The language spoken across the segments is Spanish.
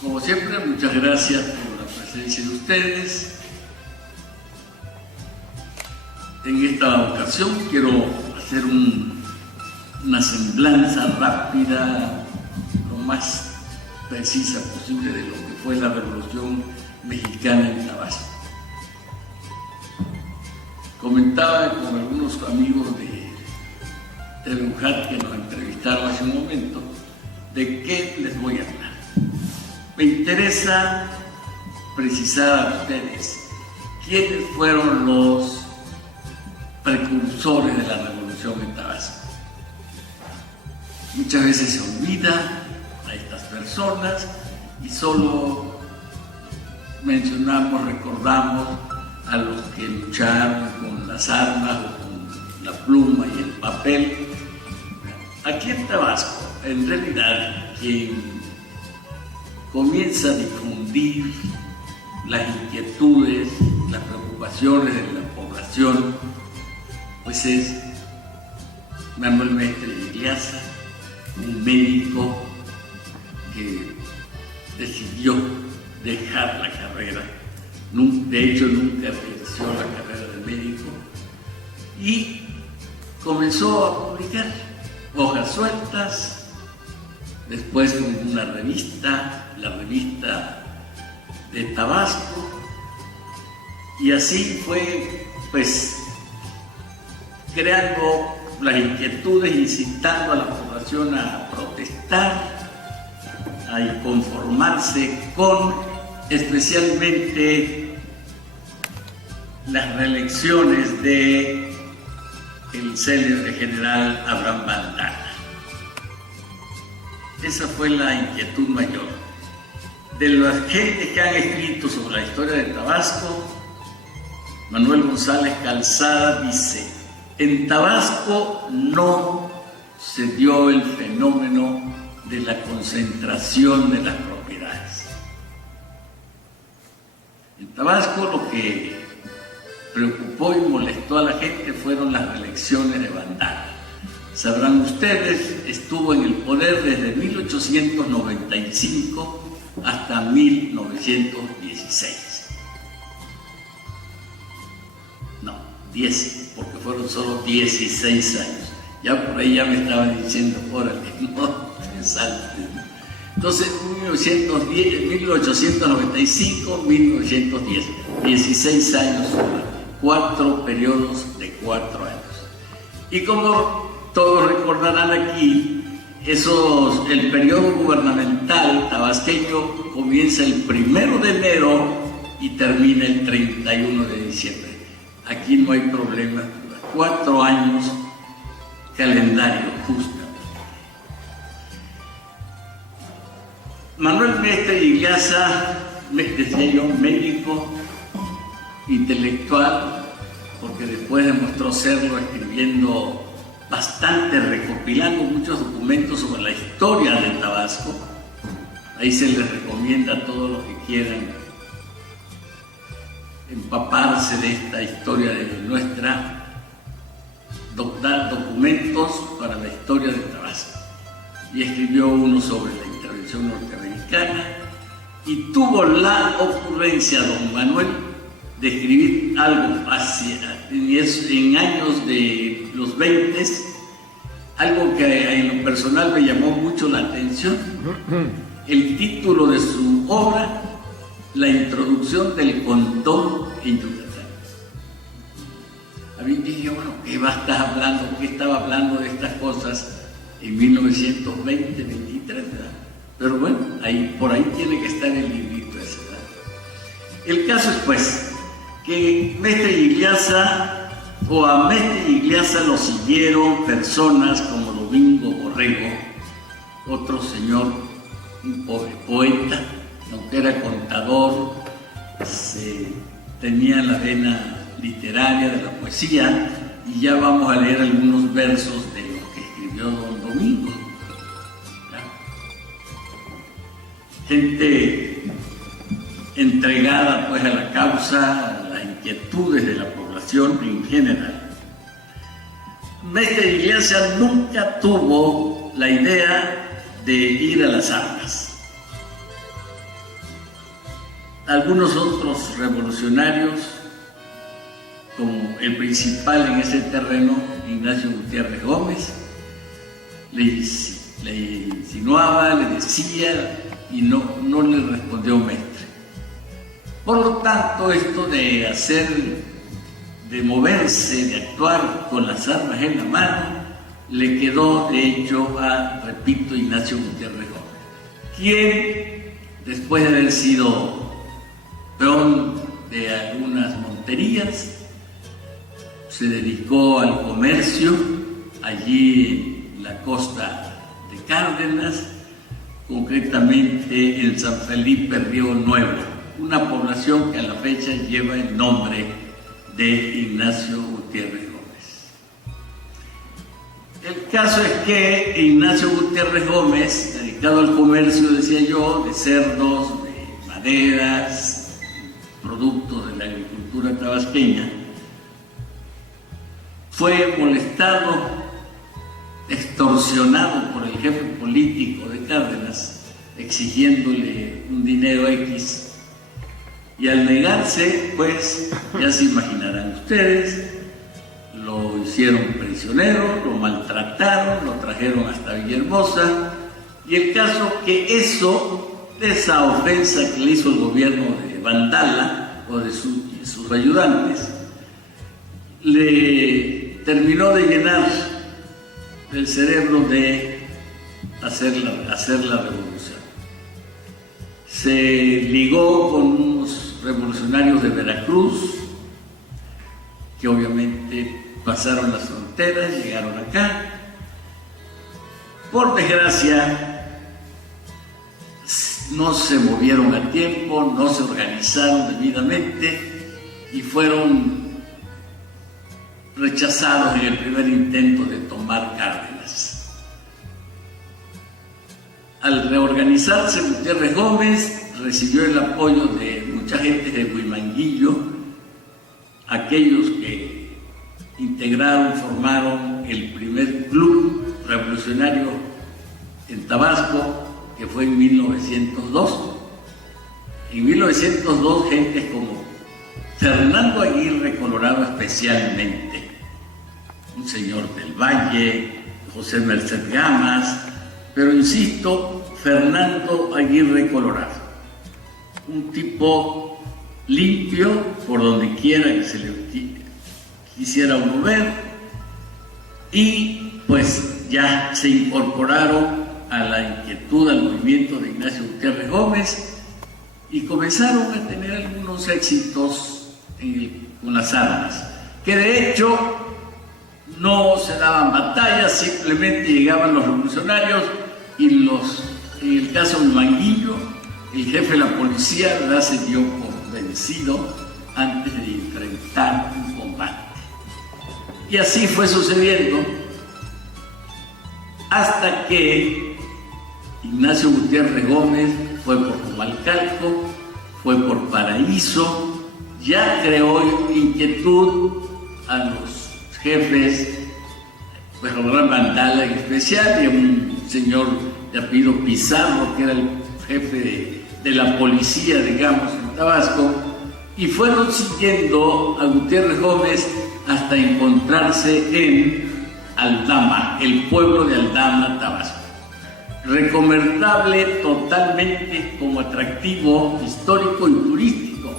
Como siempre, muchas gracias por la presencia de ustedes. En esta ocasión quiero hacer una semblanza rápida, lo más precisa posible de lo que fue la Revolución Mexicana en Tabasco. Comentaba con algunos amigos de TVUJAT que nos entrevistaron hace un momento de qué les voy a hablar. Me interesa precisar a ustedes quiénes fueron los precursores de la Revolución en Tabasco. Muchas veces se olvida a estas personas y solo mencionamos, recordamos a los que lucharon con las armas o con la pluma y el papel. Aquí en Tabasco, en realidad, quien comienza a difundir las inquietudes, las preocupaciones de la población, pues es Manuel Mestre Igliasa, un médico que decidió dejar la carrera. De hecho, nunca ejerció la carrera de médico y comenzó a publicar hojas sueltas, después en una revista, la revista de Tabasco, y así fue pues creando las inquietudes, incitando a la población a protestar, a inconformarse con especialmente las reelecciones de el célebre general Abraham Bandara. Esa fue la inquietud mayor. De la gente que han escrito sobre la historia de Tabasco, Manuel González Calzada dice: en Tabasco no se dio el fenómeno de la concentración de las propiedades. En Tabasco lo que preocupó y molestó a la gente fueron las reelecciones de Bandara. Sabrán ustedes, estuvo en el poder desde 1895 hasta 1916. No, 10, porque fueron solo 16 años. Ya por ahí ya me estaban diciendo, órale, no te saltes. Entonces, 1895, 1910, 16 años, 4 periodos de 4 años. Y como todos recordarán aquí, el periodo gubernamental tabasqueño comienza el 1 de enero y termina el 31 de diciembre. Aquí no hay problema, 4 años, calendario justo. Manuel Mestre Igliasa, decía yo, médico, intelectual, porque después demostró serlo escribiendo bastante, recopilando muchos documentos sobre la historia de Tabasco. Ahí se les recomienda a todos los que quieran empaparse de esta historia de nuestra, dar documentos para la historia de Tabasco. Y escribió uno sobre la intervención norteamericana y tuvo la ocurrencia, don Manuel, de escribir algo fácil en años de los 20, algo que en lo personal me llamó mucho la atención. El título de su obra, La introducción del condón en Yucatán. A mí dije, bueno, ¿qué estaba hablando de estas cosas en 1920, 23, ¿verdad? Pero bueno, por ahí tiene que estar el librito ese, ¿verdad? El caso es pues que Mestre Igliasa, o a Mestre Igliasa lo siguieron personas como Domingo Borrego, otro señor, un pobre poeta, aunque era contador, tenía la vena literaria de la poesía, y ya vamos a leer algunos versos de lo que escribió don Domingo. Gente entregada pues a la causa, a las inquietudes de la población en general. Mestre Igliasa nunca tuvo la idea de ir a las armas. algunos otros revolucionarios, como el principal en ese terreno, Ignacio Gutiérrez Gómez, le insinuaba, le decía y no le respondió Mestre. Por lo tanto, esto de moverse, de actuar con las armas en la mano, le quedó de hecho a, repito, Ignacio Gutiérrez Gómez, quien, después de haber sido peón de algunas monterías, se dedicó al comercio allí en la costa de Cárdenas, concretamente en San Felipe Río Nuevo, una población que a la fecha lleva el nombre de Ignacio Gutiérrez Gómez. El caso es que Ignacio Gutiérrez Gómez, dedicado al comercio, decía yo, de cerdos, de maderas, productos de la agricultura tabasqueña, fue molestado, extorsionado por el jefe político de Cárdenas, exigiéndole un dinero X, y al negarse, pues, ya se imaginarán ustedes, lo hicieron prisionero, lo maltrataron, lo trajeron hasta Villahermosa, y el caso que esa ofensa que le hizo el gobierno de Vandala o de sus ayudantes, le terminó de llenar el cerebro de hacer la revolución. Se ligó con unos revolucionarios de Veracruz, que obviamente pasaron las fronteras, llegaron acá. Por desgracia, no se movieron a tiempo, no se organizaron debidamente y fueron rechazados en el primer intento de tomar Cárdenas. Al reorganizarse, Gutiérrez Gómez recibió el apoyo de mucha gente de Huimanguillo, aquellos que formaron el primer club revolucionario en Tabasco, que fue en 1902. En 1902, gente como Fernando Aguirre Colorado especialmente, un señor del Valle, José Merced Gamas, pero insisto, Fernando Aguirre Colorado, un tipo limpio por donde quiera que se le quisiera uno ver, y pues ya se incorporaron a la inquietud, al movimiento de Ignacio Gutiérrez Gómez y comenzaron a tener algunos éxitos con las armas, que de hecho no se daban batallas, simplemente llegaban los revolucionarios y en el caso de Manguillo, el jefe de la policía, ¿verdad?, se dio por vencido antes de enfrentar un combate. Y así fue sucediendo hasta que Ignacio Gutiérrez Gómez fue por Comalcalco, fue por Paraíso, ya creó inquietud a los jefes, pues Román Vandala en especial, y a un señor de apellido Pizarro, que era el jefe de la policía, digamos, en Tabasco, y fueron siguiendo a Gutiérrez Gómez hasta encontrarse en Aldama, el pueblo de Aldama, Tabasco. Recomendable totalmente como atractivo histórico y turístico.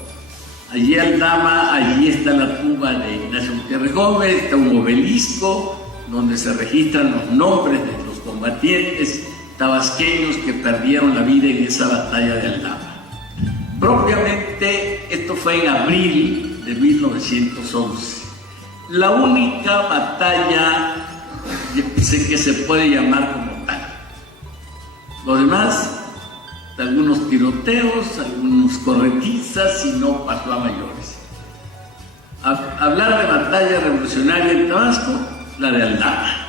Allí Aldama, allí está la tumba de Ignacio Gutiérrez Gómez, está un obelisco donde se registran los nombres de los combatientes tabasqueños que perdieron la vida en esa batalla de Aldama. Propiamente, esto fue en abril de 1911. La única batalla que se puede llamar como tal. Lo demás, algunos tiroteos, algunos corretizas, y no pasó a mayores. Hablar de batalla revolucionaria en Tabasco, la de Aldama.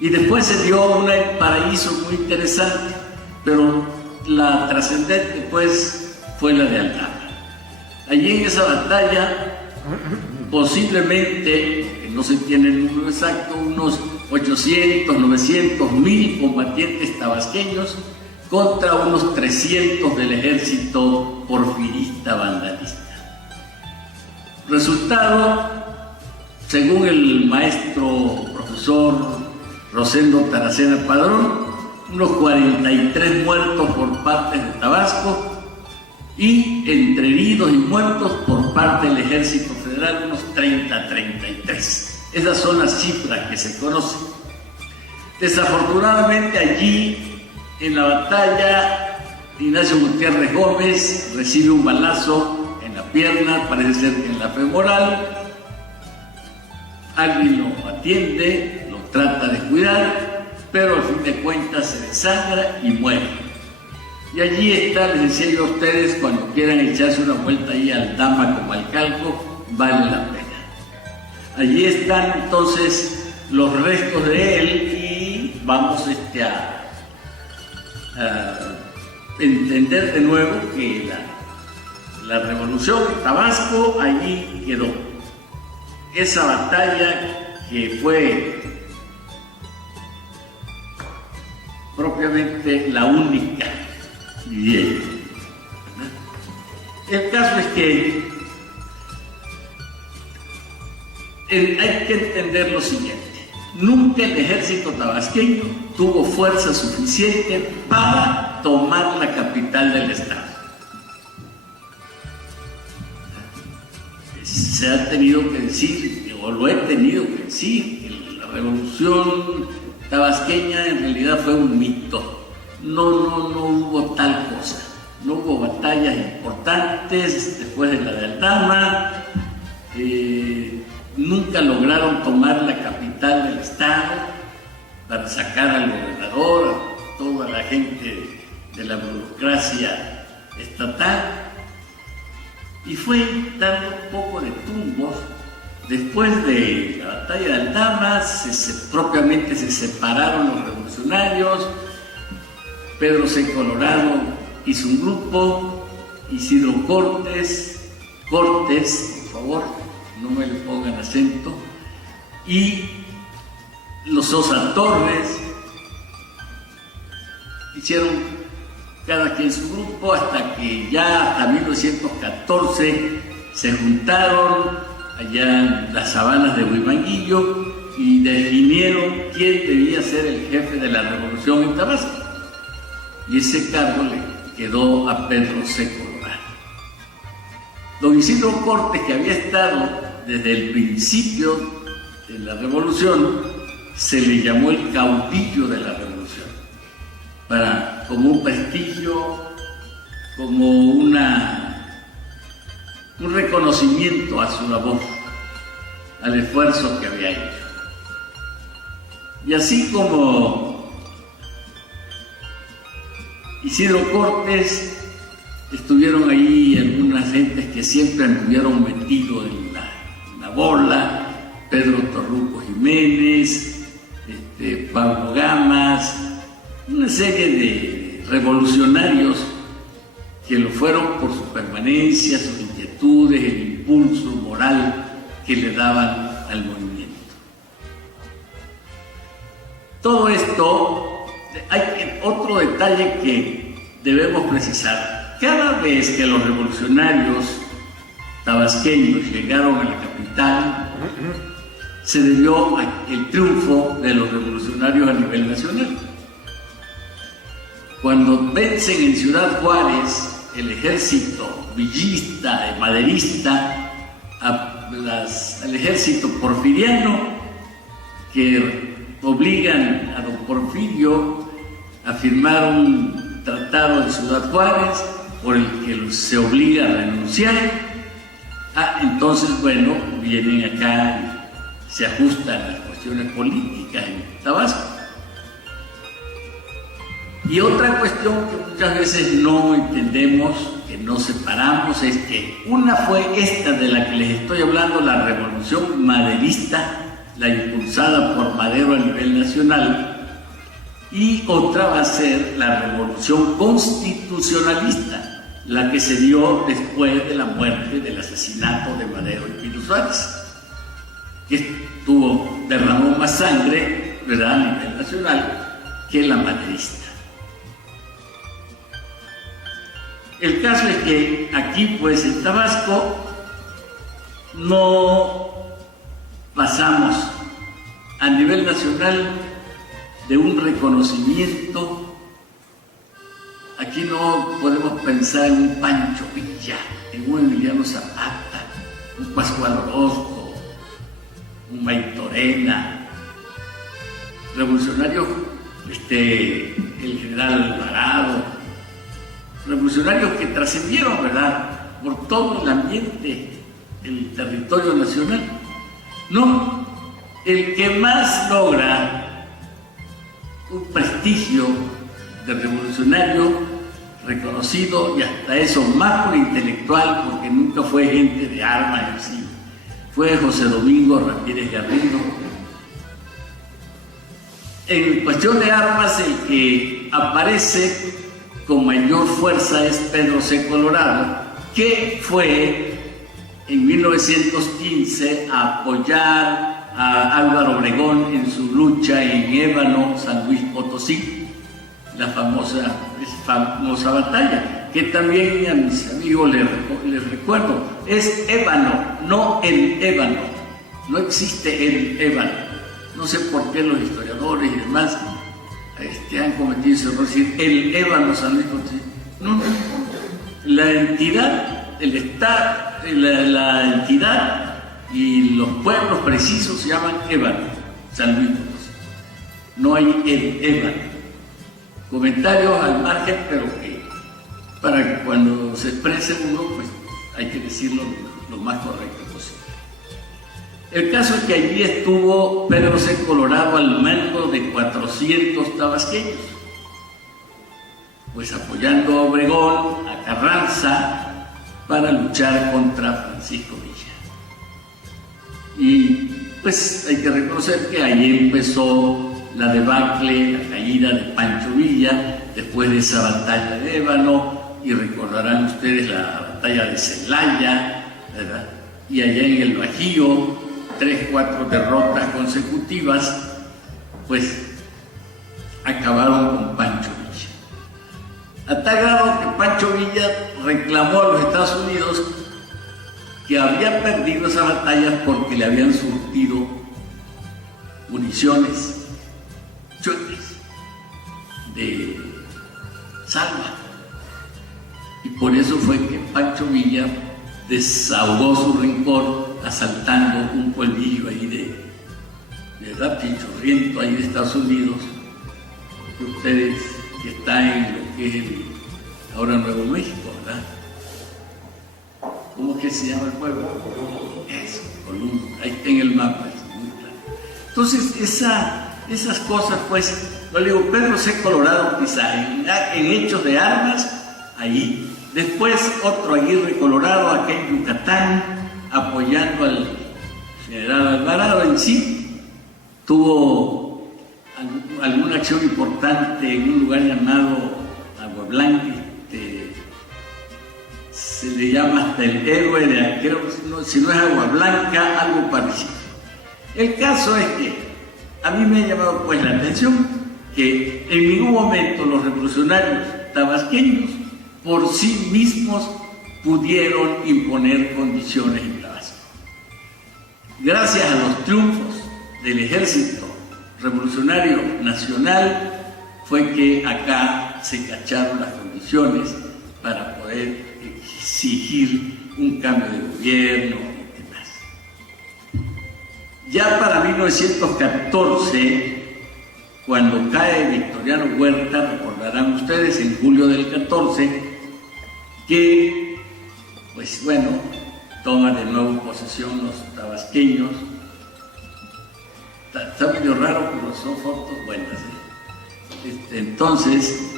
Y después se dio una en Paraíso muy interesante, pero la trascendente pues fue la de Aldama. Allí en esa batalla, posiblemente, no se tiene el número exacto, unos 800, 900, 1000 combatientes tabasqueños contra unos 300 del ejército porfirista vandalista. Resultado, según el maestro profesor Rosendo Taracena Padrón, unos 43 muertos por parte de Tabasco y entre heridos y muertos por parte del Ejército Federal unos 30-33. Esas son las cifras que se conocen. Desafortunadamente allí en la batalla Ignacio Gutiérrez Gómez recibe un balazo en la pierna, parece ser que en la femoral. Alguien lo atiende, lo trata de cuidar, pero al fin de cuentas se desangra y muere. Y allí está, les decía yo a ustedes, cuando quieran echarse una vuelta ahí al Dama como al Calco, vale la pena. Allí están entonces los restos de él y vamos a entender de nuevo que la revolución de Tabasco allí quedó. Esa batalla que fue propiamente la única, diría yo. El caso es que hay que entender lo siguiente: nunca el ejército tabasqueño tuvo fuerza suficiente para tomar la capital del estado. Se ha tenido que decir, o lo he tenido que decir, que la revolución tabasqueña en realidad fue un mito. No hubo tal cosa. No hubo batallas importantes después de la de Aldama. Nunca lograron tomar la capital del estado para sacar al gobernador, a toda la gente de la burocracia estatal. Y fue dando un poco de tumbos. Después de la batalla de Aldama, propiamente se separaron los revolucionarios. Pedro C. Colorado hizo un grupo, Isidro Cortés, por favor, no me le pongan acento, y los Sosa Torres hicieron cada quien su grupo, hasta que ya hasta 1914 se juntaron allá en las sabanas de Huimanguillo y definieron quién debía ser el jefe de la revolución en Tabasco. Y ese cargo le quedó a Pedro C. Colorado. Don Isidro Cortés, que había estado desde el principio de la revolución, se le llamó el caudillo de la revolución, como un prestigio, como un reconocimiento a su labor, al esfuerzo que había hecho. Y así como Isidro Cortés, estuvieron ahí algunas gentes que siempre anduvieron metidos en la bola: Pedro Torruco Jiménez, Pablo Gamas, una serie de revolucionarios que lo fueron por su permanencia, sus inquietudes, el impulso moral que le daban al movimiento. Todo esto, hay otro detalle que debemos precisar: cada vez que los revolucionarios tabasqueños llegaron a la capital, se debió al triunfo de los revolucionarios a nivel nacional. Cuando vencen en Ciudad Juárez el ejército villista, maderista, al ejército porfiriano, que obligan a don Porfirio a firmar un tratado en Ciudad Juárez por el que se obliga a renunciar. Entonces, bueno, vienen acá y se ajustan las cuestiones políticas en Tabasco. Y otra cuestión que muchas veces no entendemos, que no separamos, es que una fue esta de la que les estoy hablando, la revolución maderista, la impulsada por Madero a nivel nacional, y otra va a ser la revolución constitucionalista, la que se dio después de la muerte, del asesinato de Madero y Pino Suárez, que derramó más sangre, ¿verdad?, a nivel nacional que la maderista. El caso es que aquí, pues en Tabasco, no pasamos a nivel nacional de un reconocimiento. Aquí no podemos pensar en un Pancho Villa, en un Emiliano Zapata, un Pascual Orozco, un Maytorena, revolucionarios, el general Alvarado, revolucionarios que trascendieron, ¿verdad?, por todo el ambiente, el territorio nacional. No, el que más logra un prestigio de revolucionario reconocido, y hasta eso más por intelectual, porque nunca fue gente de armas en sí, fue José Domingo Ramírez Garrido. En cuestión de armas, el que aparece con mayor fuerza es Pedro C. Colorado, que fue en 1915 a apoyar a Álvaro Obregón en su lucha en Ébano, San Luis Potosí, la famosa batalla, que también a mis amigos les recuerdo, es Ébano, no el Ébano, no existe el Ébano. No sé por qué los historiadores y demás han cometido ese error de decir el Ébano San Luis Potosí. No, la entidad, el Estado, la entidad y los pueblos precisos se llaman Ébano, San Luis Potosí. No hay el Ébano. Comentarios al margen, pero que para que cuando se exprese uno, pues hay que decirlo lo más correcto posible. El caso es que allí estuvo Pedro C. Colorado al mando de 400 tabasqueños, pues apoyando a Obregón, a Carranza, para luchar contra Francisco Villa. Y pues hay que reconocer que ahí empezó la debacle, la caída de Pancho Villa, después de esa batalla de Ébano, y recordarán ustedes la batalla de Celaya, ¿verdad? Y allá en el Bajío, 3-4 derrotas consecutivas, pues acabaron con Pancho Villa. A tal grado que Pancho Villa reclamó a los Estados Unidos que había perdido esa batalla porque le habían surtido municiones, chuetes de salva. Y por eso fue que Pancho Villa desahogó su rencor asaltando un pueblillo ahí de verdad pinchorriento ahí de Estados Unidos, que ustedes, que está en lo que es ahora Nuevo México, ¿verdad? ¿Cómo es que se llama el pueblo? Eso, Columbus, ahí está en el mapa, es muy claro. Entonces, esas cosas, pues, no le digo, Pedro C. Colorado quizá, en hechos de armas, ahí. Después otro Aguirre Colorado, acá en Yucatán, apoyando al general Alvarado en sí, tuvo alguna acción importante en un lugar llamado Agua Blanca, se le llama hasta el héroe de, creo, si no es Agua Blanca, algo parecido. El caso es que a mí me ha llamado pues la atención que en ningún momento los revolucionarios tabasqueños por sí mismos pudieron imponer condiciones en Tabasco. Gracias a los triunfos del Ejército Revolucionario Nacional fue que acá se cacharon las condiciones para poder exigir un cambio de gobierno y demás. Ya para 1914, cuando cae Victoriano Huerta, recordarán ustedes, en julio del 14, que, pues bueno, toman de nuevo posesión los tabasqueños. Está medio raro, pero son fotos buenas, ¿eh? Entonces,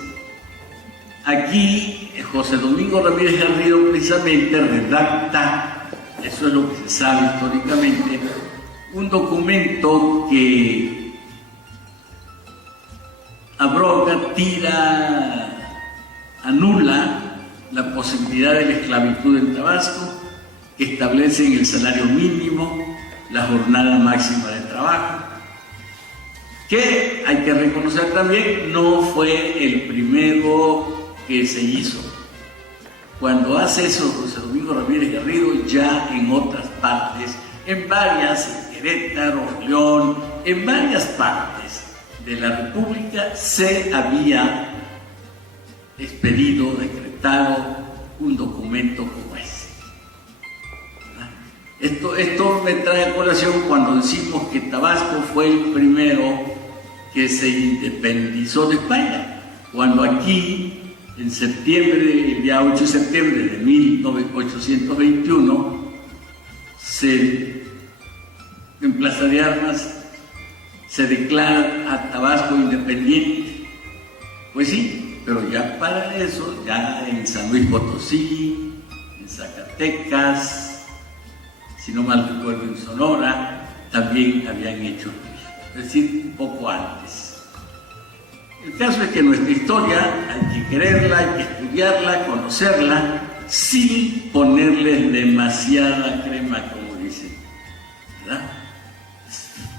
aquí José Domingo Ramírez Garrido precisamente redacta, eso es lo que se sabe históricamente, un documento que abroga, anula la posibilidad de la esclavitud en Tabasco, que establecen el salario mínimo, la jornada máxima de trabajo, que hay que reconocer también no fue el primero que se hizo. cuando hace eso José Domingo Ramírez Garrido, ya en otras partes, en varias, en Querétaro, León, en varias partes de la República se había expedido, decretado un documento como ese. Esto me trae a colación cuando decimos que Tabasco fue el primero que se independizó de España, cuando aquí, en septiembre, el día 8 de septiembre de 1821, en Plaza de Armas se declara a Tabasco independiente. Pues sí, pero ya para eso, ya en San Luis Potosí, en Zacatecas, si no mal recuerdo en Sonora, también habían hecho lo mismo, es decir, un poco antes. El caso es que nuestra historia hay que quererla, hay que estudiarla, conocerla, sin ponerle demasiada crema, como dicen, ¿verdad?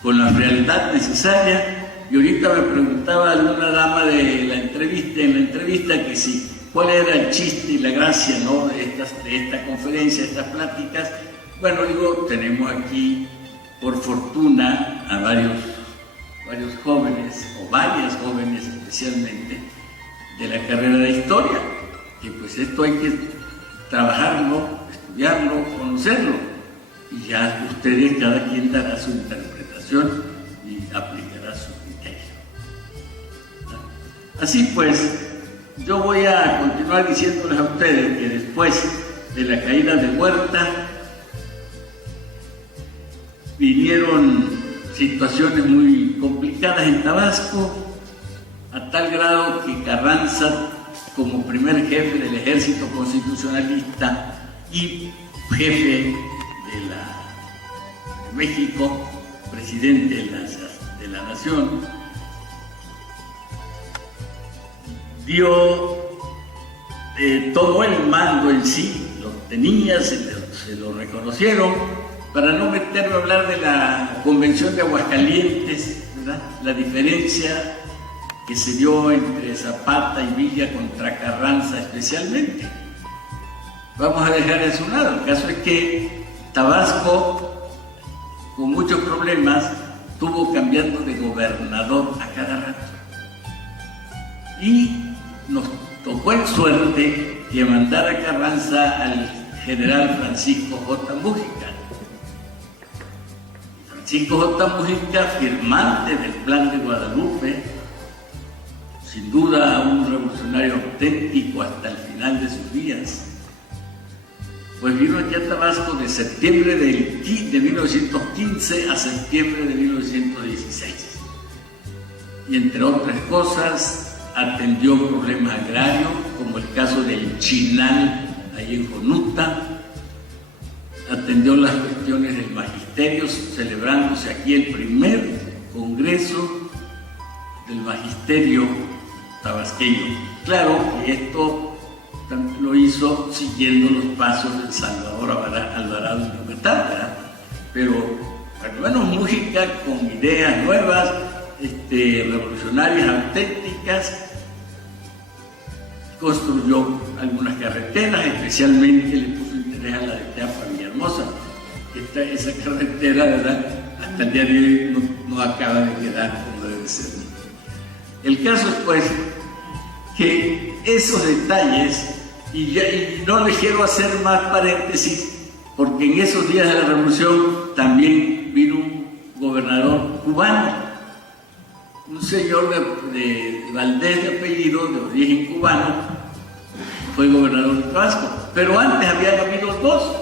Con la frialdad necesaria. Y ahorita me preguntaba alguna dama en la entrevista que sí, cuál era el chiste y la gracia, ¿no?, de esta conferencia, de estas pláticas. Bueno, digo, tenemos aquí, por fortuna, a varios jóvenes, o varias jóvenes especialmente, de la carrera de historia, que pues esto hay que trabajarlo, estudiarlo, conocerlo, y ya ustedes, cada quien dará su interpretación y aplicará su criterio. Así pues, yo voy a continuar diciéndoles a ustedes que después de la caída de Huerta vinieron situaciones muy complicadas en Tabasco, a tal grado que Carranza, como primer jefe del ejército constitucionalista y jefe de México, presidente de la nación, tomó el mando en sí, lo tenía, se lo reconocieron. Para no meterme a hablar de la Convención de Aguascalientes, ¿verdad?, la diferencia que se dio entre Zapata y Villa contra Carranza especialmente, vamos a dejar eso a un lado. El caso es que Tabasco, con muchos problemas, estuvo cambiando de gobernador a cada rato. Y nos tocó en suerte que mandara Carranza al general Francisco J. Múgica. Francisco J. Múgica, firmante del Plan de Guadalupe, sin duda un revolucionario auténtico hasta el final de sus días, pues vino aquí a Tabasco de septiembre de 1915 a septiembre de 1916. Y entre otras cosas, atendió problemas agrarios, como el caso del Chinal, ahí en Jonuta. Atendió las cuestiones del magisterio, celebrándose aquí el primer congreso del magisterio tabasqueño. Claro que esto lo hizo siguiendo los pasos del Salvador Alvarado en Yucatán, ¿verdad? Pero por lo menos Múgica, con ideas nuevas, revolucionarias, auténticas, construyó algunas carreteras, especialmente le puso interés a la de Teapa Villahermosa. Esa carretera, ¿verdad?, hasta el día de hoy no acaba de quedar como debe ser. El caso es, pues, que esos detalles, y no les quiero hacer más paréntesis, porque en esos días de la Revolución también vino un gobernador cubano, un señor de Valdés de apellido, de origen cubano, fue gobernador de Tabasco. Pero antes habían habido dos.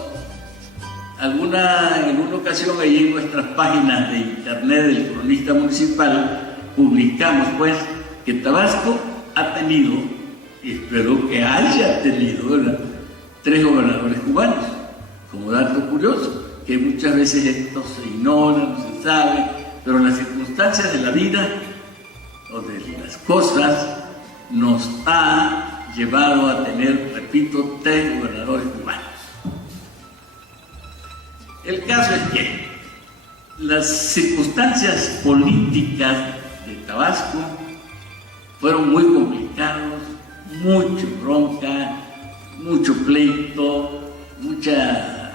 En una ocasión, ahí en nuestras páginas de internet del Cronista Municipal, publicamos pues que Tabasco ha tenido, y espero que haya tenido, ¿verdad?, 3 gobernadores cubanos. Como dato curioso, que muchas veces esto se ignora, no se sabe, pero las circunstancias de la vida o de las cosas nos ha llevado a tener, repito, 3 gobernadores cubanos. El caso es que las circunstancias políticas de Tabasco fueron muy complicadas, mucha bronca, mucho pleito, mucha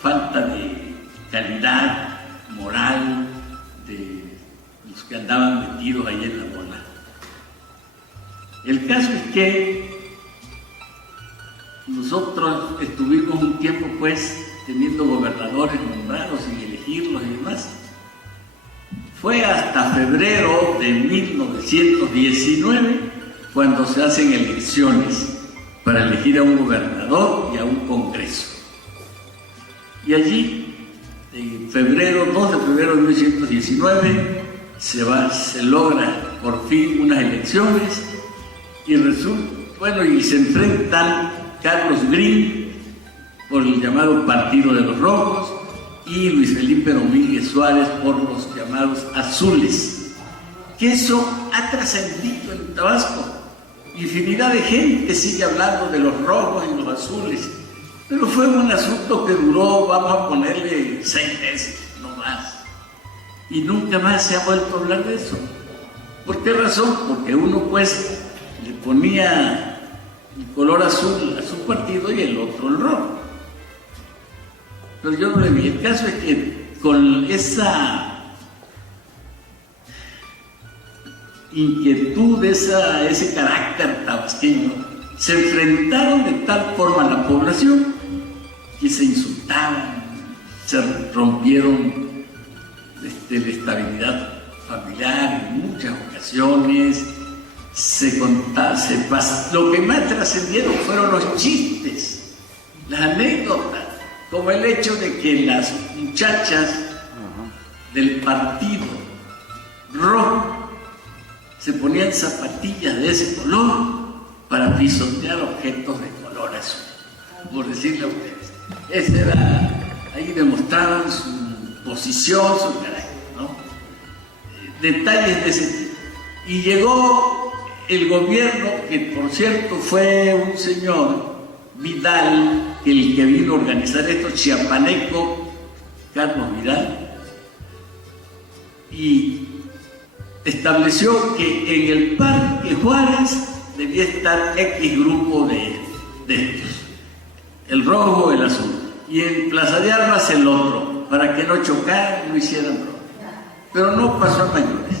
falta de calidad moral de los que andaban metidos ahí en la bola. El caso es que nosotros estuvimos un tiempo pues teniendo gobernadores nombrados sin elegirlos y demás. Fue hasta febrero de 1919 cuando se hacen elecciones para elegir a un gobernador y a un congreso. Y allí, en febrero, 2 de febrero de 1919, se logra por fin unas elecciones y resulta, y se enfrentan Carlos Green por el llamado Partido de los Rojos y Luis Felipe Domínguez Suárez por los llamados Azules, que eso ha trascendido en Tabasco. Infinidad de gente sigue hablando de los rojos y los azules, pero fue un asunto que duró, vamos a ponerle 6 meses, no más, y nunca más se ha vuelto a hablar de eso. ¿Por qué razón? Porque uno pues le ponía el color azul a su partido y el otro el rojo. Pero yo no le vi. El caso es que con esa inquietud, ese carácter tabasqueño, se enfrentaron de tal forma a la población que se insultaban, se rompieron la estabilidad familiar en muchas ocasiones, lo que más trascendieron fueron los chistes, las anécdotas, como el hecho de que las muchachas del partido rojo se ponían zapatillas de ese color para pisotear objetos de color azul, por decirle a ustedes. Ahí demostraban su posición, su carácter, ¿no? Detalles de ese tipo. Y llegó el gobierno, que por cierto fue un señor, Vidal, el que vino a organizar esto, chiapaneco, Carlos Vidal, y estableció que en el Parque Juárez debía estar X grupo de estos, el rojo o el azul, y en Plaza de Armas el otro, para que no chocaran, no hicieran rojo. Pero no pasó a mayores.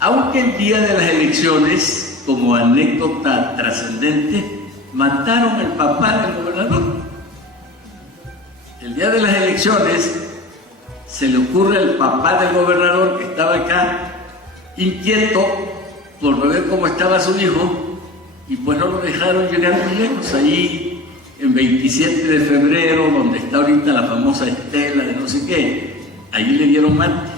Aunque el día de las elecciones, como anécdota trascendente, mataron al papá del gobernador. El día de las elecciones se le ocurre al papá del gobernador, que estaba acá, inquieto por ver cómo estaba su hijo, y pues no lo dejaron llegar muy lejos. Ahí en 27 de febrero, donde está ahorita la famosa estela de no sé qué, ahí le dieron mate,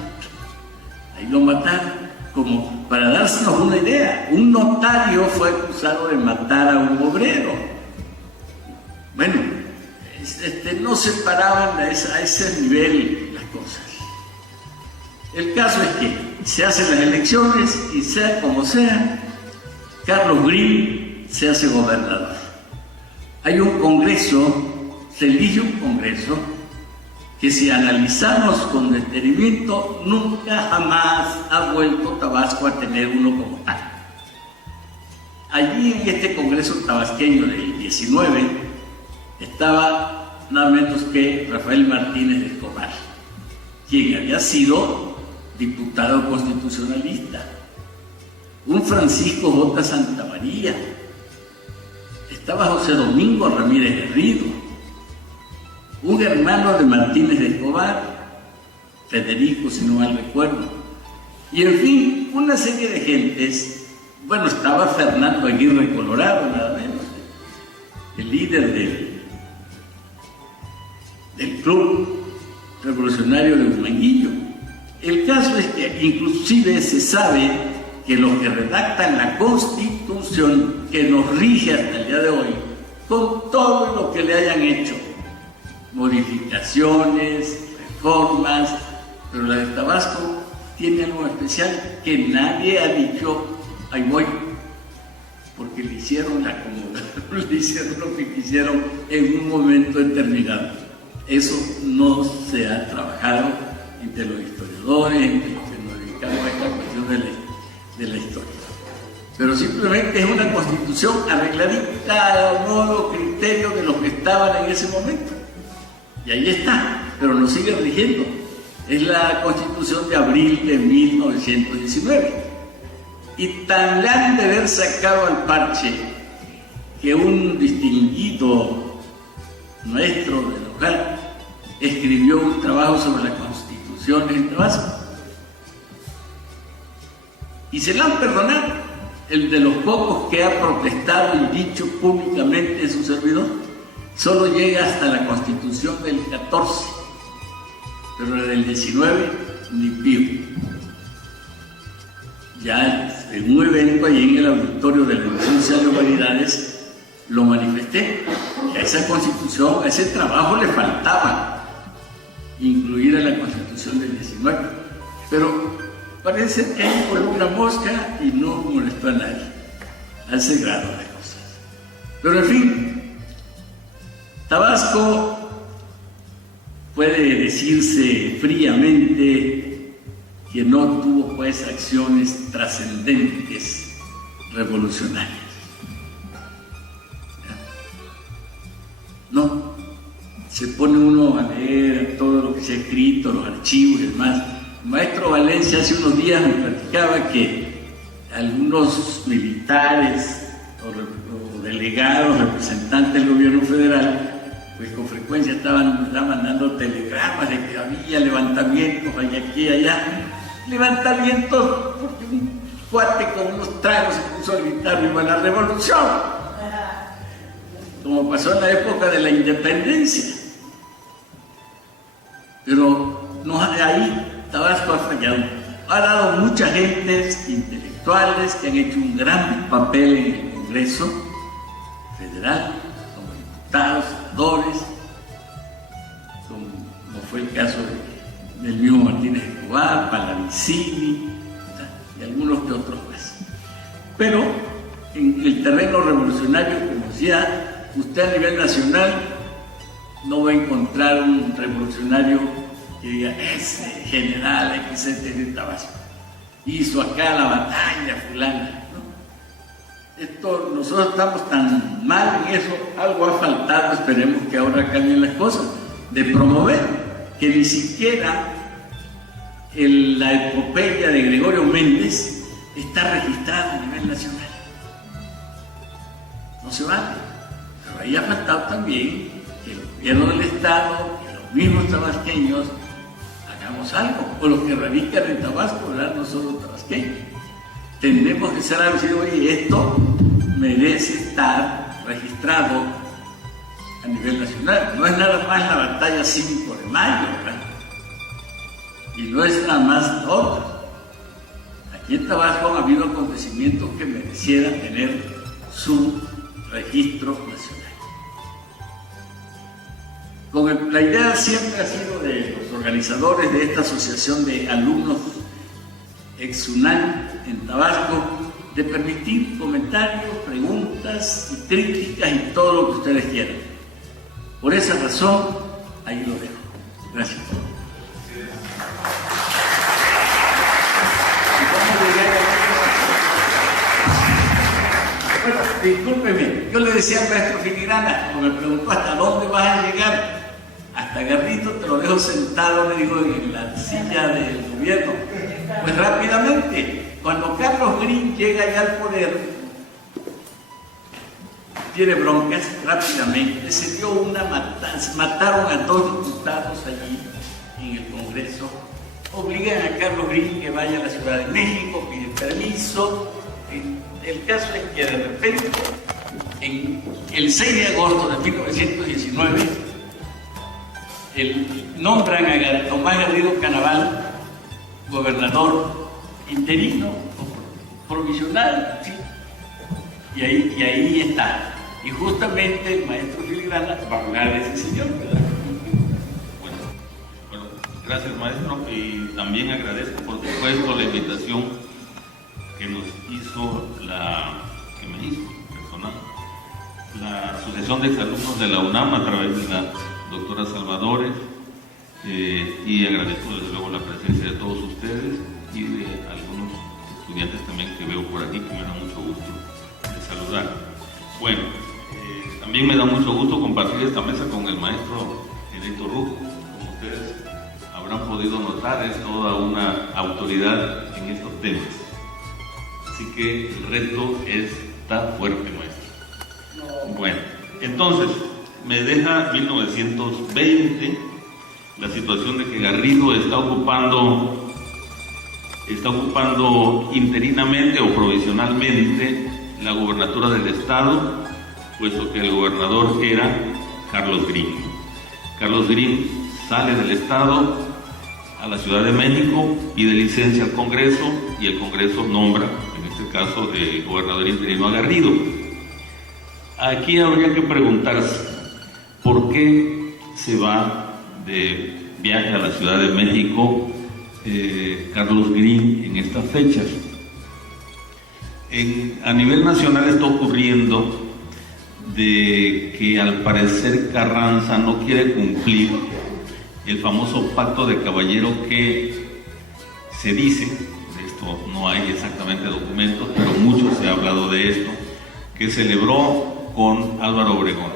ahí lo mataron. Como para dársenos una idea, un notario fue acusado de matar a un obrero. Bueno, no se paraban a ese nivel las cosas. El caso es que se hacen las elecciones y sea como sea, Carlos Green se hace gobernador. Hay un congreso, se elige un congreso que, si analizamos con detenimiento, nunca jamás ha vuelto Tabasco a tener uno como tal. Allí en este congreso tabasqueño del 19 estaba nada menos que Rafael Martínez de Escobar, quien había sido diputado constitucionalista, un Francisco J. Santamaría, estaba José Domingo Ramírez Garrido, un hermano de Martínez de Escobar, Federico, si no mal recuerdo, y en fin, una serie de gentes. Bueno, estaba Fernando Aguirre Colorado, nada menos, el líder del Club Revolucionario de Humanguillo. El caso es que inclusive se sabe que los que redactan la Constitución que nos rige hasta el día de hoy, con todo lo que le hayan hecho, modificaciones, reformas, pero la de Tabasco tiene algo especial que nadie ha dicho, ahí voy, porque le hicieron la acomodación, le hicieron lo que quisieron en un momento determinado. Eso no se ha trabajado entre los historiadores, entre los que nos dedicamos a esta cuestión de la historia. pero simplemente es una constitución arregladita a modo criterio de los que estaban en ese momento. Y ahí está, pero nos sigue rigiendo. Es la constitución de abril de 1919. Y tan le han de haber sacado al parche que un distinguido maestro de local escribió un trabajo sobre la constitución en Tabasco. Y se la han perdonado. El de los pocos que ha protestado y dicho públicamente su servidor, solo llega hasta la constitución del 14, pero la del 19 ni pío. Ya en un evento allí en el auditorio de la Universidad Social de Humanidades lo manifesté, que a esa constitución, a ese trabajo le faltaba incluir a la constitución del 19, pero parece que ahí coló una mosca y no molestó a nadie. A ese grado de cosas. Pero en fin, Tabasco puede decirse fríamente que no tuvo pues acciones trascendentes revolucionarias. No, se pone uno a leer todo lo que se ha escrito, los archivos y demás. El maestro Valencia hace unos días me platicaba que algunos militares o delegados, representantes del gobierno federal, pues con frecuencia estaban mandando telegramas de que había levantamientos aquí y allá. Levantamientos porque un cuate con unos tragos se puso a gritar ¡viva la revolución! Como pasó en la época de la independencia. Pero no, ahí Tabasco ha fallado. Ha dado muchas gentes intelectuales que han hecho un gran papel en el Congreso Federal, como diputados, senadores, como fue el caso del mismo Martínez Escobar, Pallavicini y algunos que otros más. Pero en el terreno revolucionario, como decía, usted a nivel nacional no va a encontrar un revolucionario que diga, ese general XT de Tabasco hizo acá la batalla fulana. Nosotros estamos tan mal en eso, algo ha faltado, esperemos que ahora cambien las cosas, de promover que ni siquiera la epopeya de Gregorio Méndez está registrada a nivel nacional. No se vale. Pero ahí ha faltado también que el gobierno del Estado, que los mismos tabasqueños hagamos algo, o los que radican en Tabasco, ¿verdad? No solo tabasqueños. Tenemos que ser algo así, oye, esto merece estar registrado a nivel nacional. No es nada más la batalla 5 de mayo, ¿verdad? Y no es nada más la otra. Aquí en Tabasco han habido acontecimientos que merecieran tener su registro nacional. La idea siempre ha sido de los organizadores de esta asociación de alumnos ex-UNAM en Tabasco, de permitir comentarios, preguntas y críticas y todo lo que ustedes quieran. Por esa razón, ahí lo dejo. Gracias. Bueno, discúlpeme, yo le decía al maestro Filigrana, cuando me preguntó hasta dónde vas a llegar, hasta Garrito te lo dejo sentado, le digo, en la silla del gobierno. Pues rápidamente, cuando Carlos Green llega ya al poder, tiene broncas, rápidamente se dio una matanza, mataron a 2 diputados allí en el Congreso, obligan a Carlos Green que vaya a la Ciudad de México, pide permiso. El caso es que de repente, el 6 de agosto de 1919, nombran a Tomás Garrido Canaval gobernador interino, provisional, ¿sí? Y ahí está. Y justamente el maestro Filigrana va a hablar de ese señor, ¿verdad? Bueno, gracias maestro, y también agradezco por supuesto la invitación que nos hizo, que me hizo personal, la Asociación de Exalumnos de la UNAM a través de la doctora Salvadores, y agradezco desde luego la presencia de todos ustedes y de algunos estudiantes también que veo por aquí, que me da mucho gusto de saludar. Bueno, también me da mucho gusto compartir esta mesa con el maestro Edito Ruco. Como ustedes habrán podido notar, es toda una autoridad en estos temas. Así que el reto está fuerte, maestro. Bueno, entonces, me deja 1920, la situación de que Garrido está ocupando interinamente o provisionalmente la gobernatura del estado, puesto que el gobernador era Carlos Green. Carlos Green sale del estado a la Ciudad de México, pide licencia al Congreso y el Congreso nombra, en este caso, de gobernador interino a Garrido. Aquí habría que preguntarse, ¿por qué se va de viaje a la Ciudad de México Carlos Green en estas fechas? A nivel nacional está ocurriendo de que al parecer Carranza no quiere cumplir el famoso pacto de caballero que se dice, de esto no hay exactamente documentos, pero mucho se ha hablado de esto, que celebró con Álvaro Obregón.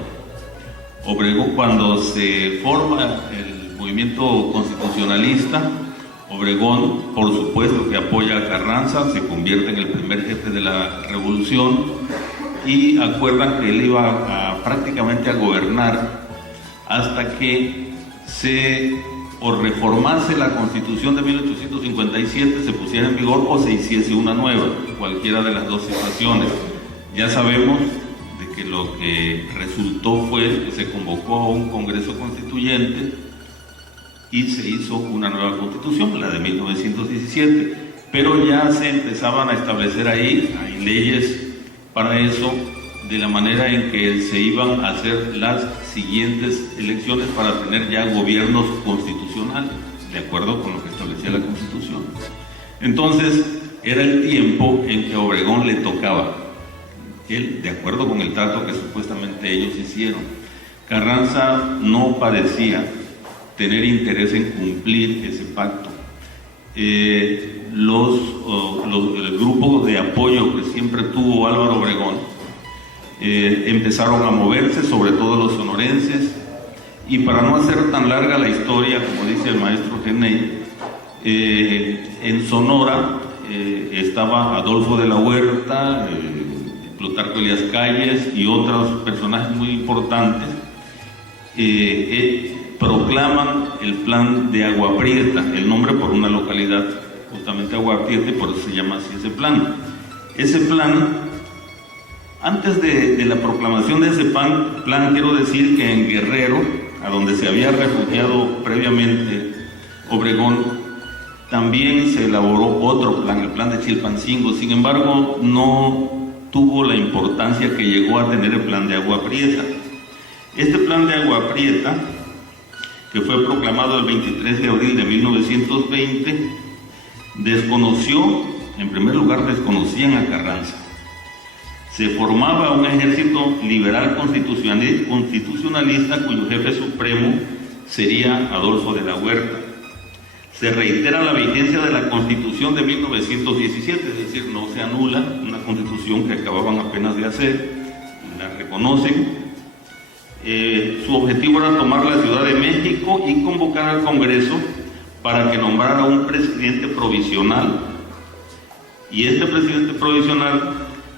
Obregón, cuando se forma el movimiento constitucionalista, Obregón, por supuesto que apoya a Carranza, se convierte en el primer jefe de la revolución y acuerdan que él iba prácticamente a gobernar hasta que o reformase la Constitución de 1857, se pusiera en vigor o se hiciese una nueva, cualquiera de las dos situaciones. Ya sabemos de que lo que resultó fue que se convocó a un Congreso Constituyente y se hizo una nueva Constitución, la de 1917, pero ya se empezaban a establecer hay leyes para eso, de la manera en que se iban a hacer las siguientes elecciones para tener ya gobiernos constitucionales, de acuerdo con lo que establecía la Constitución. Entonces, era el tiempo en que a Obregón le tocaba, él, de acuerdo con el trato que supuestamente ellos hicieron. Carranza no parecía tener interés en cumplir ese pacto. El grupo de apoyo que siempre tuvo Álvaro Obregón empezaron a moverse, sobre todo los sonorenses, y para no hacer tan larga la historia, como dice el maestro Geney, en Sonora estaba Adolfo de la Huerta, Plutarco Elías Calles y otros personajes muy importantes. Proclaman el plan de Agua Prieta, el nombre por una localidad, justamente Agua Prieta, y por eso se llama así ese plan. Ese plan, antes de la proclamación de ese plan, quiero decir que en Guerrero, a donde se había refugiado previamente Obregón, también se elaboró otro plan, el plan de Chilpancingo. Sin embargo, no tuvo la importancia que llegó a tener el plan de Agua Prieta. Este plan de Agua Prieta, que fue proclamado el 23 de abril de 1920, en primer lugar desconocían a Carranza. Se formaba un ejército liberal constitucionalista cuyo jefe supremo sería Adolfo de la Huerta. Se reitera la vigencia de la Constitución de 1917, es decir, no se anula una Constitución que acababan apenas de hacer, la reconocen. Su objetivo era tomar la Ciudad de México y convocar al Congreso para que nombrara un presidente provisional, y este presidente provisional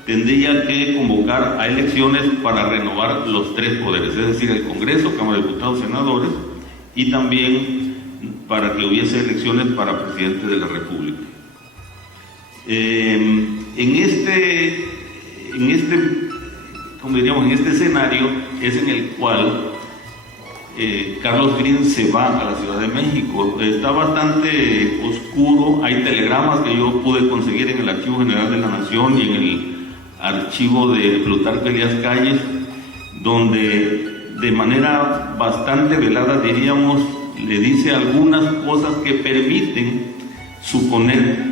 tendría que convocar a elecciones para renovar los tres poderes, es decir, el Congreso, Cámara de Diputados, Senadores, y también para que hubiese elecciones para presidente de la República. En este escenario es en el cual Carlos Green se va a la Ciudad de México. Está bastante oscuro, hay telegramas que yo pude conseguir en el Archivo General de la Nación y en el archivo de Plutarco Elías Calles, donde de manera bastante velada, diríamos, le dice algunas cosas que permiten suponer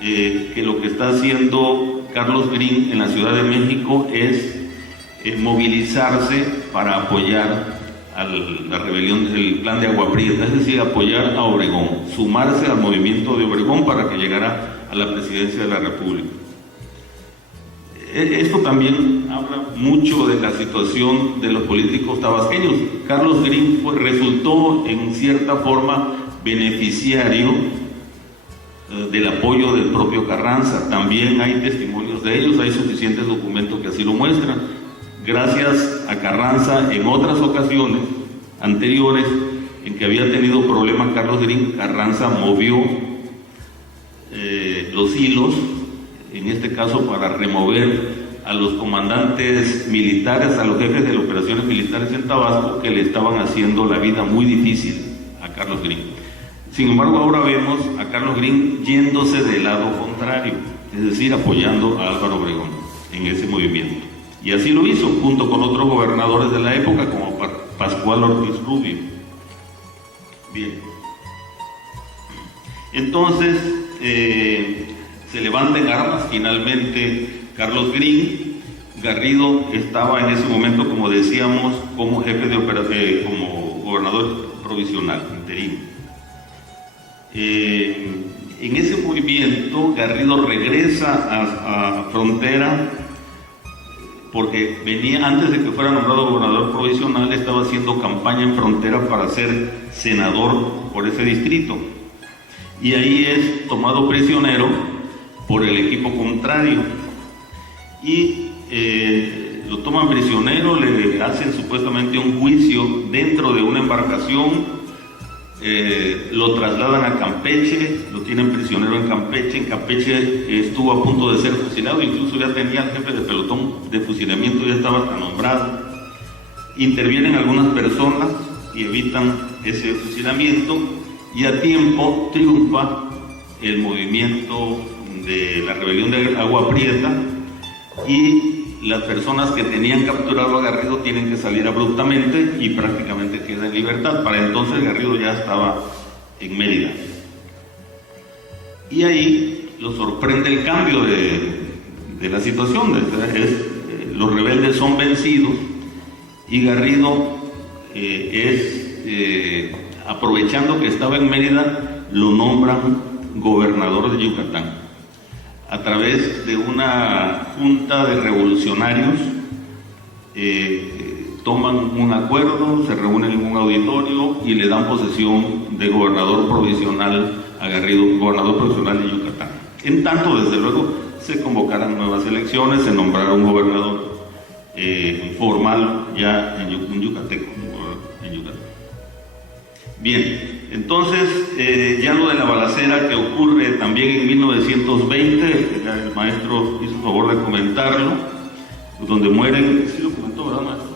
que lo que está haciendo Carlos Green en la Ciudad de México es movilizarse para apoyar la rebelión del plan de Agua Prieta, es decir, apoyar a Obregón, sumarse al movimiento de Obregón para que llegara a la presidencia de la República. Esto también habla mucho de la situación de los políticos tabasqueños. Carlos Green resultó en cierta forma beneficiario del apoyo del propio Carranza. También hay testimonios de ellos, hay suficientes documentos que así lo muestran. Gracias a Carranza, en otras ocasiones anteriores en que había tenido problemas Carlos Green, Carranza movió los hilos, en este caso para remover a los comandantes militares, a los jefes de las operaciones militares en Tabasco, que le estaban haciendo la vida muy difícil a Carlos Green. Sin embargo, ahora vemos a Carlos Green yéndose del lado contrario, es decir, apoyando a Álvaro Obregón en ese movimiento. Y así lo hizo, junto con otros gobernadores de la época, como Pascual Ortiz Rubio. Bien. Entonces, se levanta en armas finalmente Carlos Green. Garrido estaba en ese momento, como decíamos, como jefe de operaciones, como gobernador provisional, interino. En ese movimiento, Garrido regresa a Frontera, porque venía, antes de que fuera nombrado gobernador provisional, estaba haciendo campaña en Frontera para ser senador por ese distrito. Y ahí es tomado prisionero por el equipo contrario. Y lo toman prisionero, le hacen supuestamente un juicio dentro de una embarcación, lo trasladan a Campeche, lo tienen prisionero en Campeche estuvo a punto de ser fusilado, incluso ya tenía el jefe de pelotón de fusilamiento, ya estaba hasta nombrado. Intervienen algunas personas y evitan ese fusilamiento, y a tiempo triunfa el movimiento de la rebelión de Agua Prieta, y las personas que tenían capturado a Garrido tienen que salir abruptamente y prácticamente queda en libertad. Para entonces Garrido ya estaba en Mérida. Y ahí lo sorprende el cambio de la situación. Los rebeldes son vencidos y Garrido aprovechando que estaba en Mérida, lo nombran gobernador de Yucatán. A través de una junta de revolucionarios, toman un acuerdo, se reúnen en un auditorio y le dan posesión de gobernador provisional a Garrido, gobernador provisional de Yucatán. En tanto, desde luego, se convocaron nuevas elecciones, se nombraron un gobernador formal ya en Yucatán. Bien. Entonces, ya lo de la balacera que ocurre también en 1920, el maestro hizo favor de comentarlo, donde mueren, sí lo comentó, ¿verdad, maestro?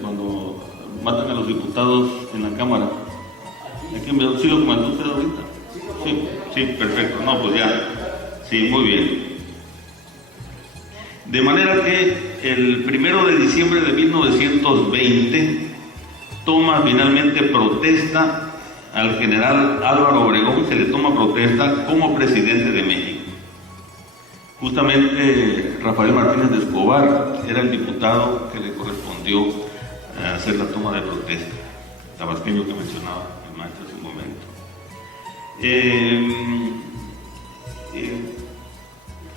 Cuando matan a los diputados en la Cámara. ¿Sí lo comentó usted ahorita? Sí, perfecto. No, pues ya. Sí, muy bien. De manera que el 1 de diciembre de 1920 toma finalmente protesta al general Álvaro Obregón, se le toma protesta como presidente de México. Justamente Rafael Martínez de Escobar era el diputado que le correspondió hacer la toma de protesta, tabasqueño que mencionaba el maestro hace un momento.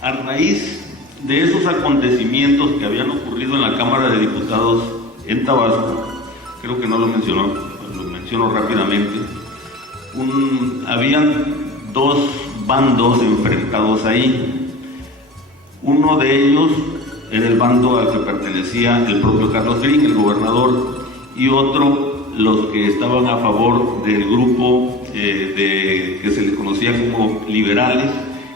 A raíz de esos acontecimientos que habían ocurrido en la Cámara de Diputados en Tabasco, creo que no lo mencionó, lo menciono rápidamente. Habían dos bandos enfrentados ahí. Uno de ellos era el bando al que pertenecía el propio Carlos Green, el gobernador, y otro los que estaban a favor del grupo que se le conocía como liberales,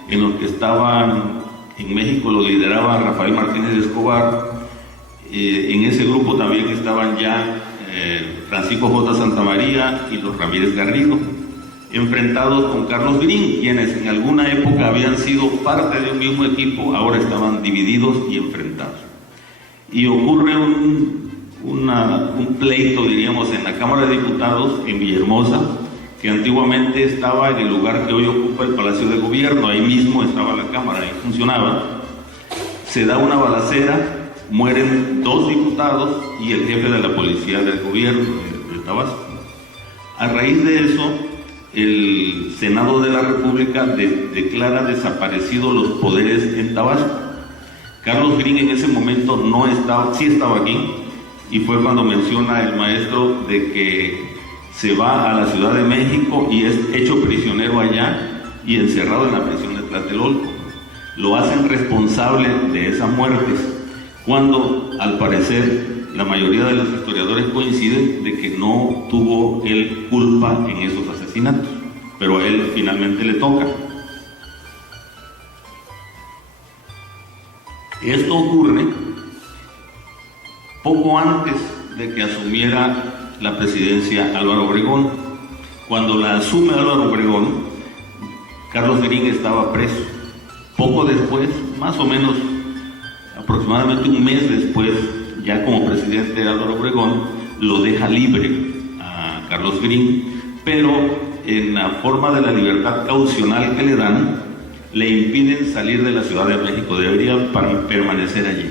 en los que estaban en México, lo lideraba Rafael Martínez de Escobar. En ese grupo también estaban ya Francisco J. Santamaría y los Ramírez Garrido, enfrentados con Carlos Green, quienes en alguna época habían sido parte de un mismo equipo, ahora estaban divididos y enfrentados. Y ocurre un pleito, diríamos, en la Cámara de Diputados en Villahermosa, que antiguamente estaba en el lugar que hoy ocupa el Palacio de Gobierno. Ahí mismo estaba la Cámara, ahí funcionaba. Se da una balacera, mueren 2 diputados y el jefe de la policía del gobierno de Tabasco. A raíz de eso, el Senado de la República declara desaparecidos los poderes en Tabasco. Carlos Green en ese momento no estaba, sí estaba aquí, y fue cuando menciona el maestro de que se va a la Ciudad de México y es hecho prisionero allá y encerrado en la prisión de Tlatelolco. Lo hacen responsable de esas muertes, cuando al parecer la mayoría de los historiadores coinciden de que no tuvo él culpa en esos asesinatos, pero a él finalmente le toca. Esto ocurre poco antes de que asumiera la presidencia Álvaro Obregón. Cuando la asume Álvaro Obregón, Carlos Green estaba preso. Poco después, más o menos aproximadamente un mes después, ya como presidente de Álvaro Obregón, lo deja libre a Carlos Green, pero en la forma de la libertad caucional que le dan, le impiden salir de la Ciudad de México, debería permanecer allí.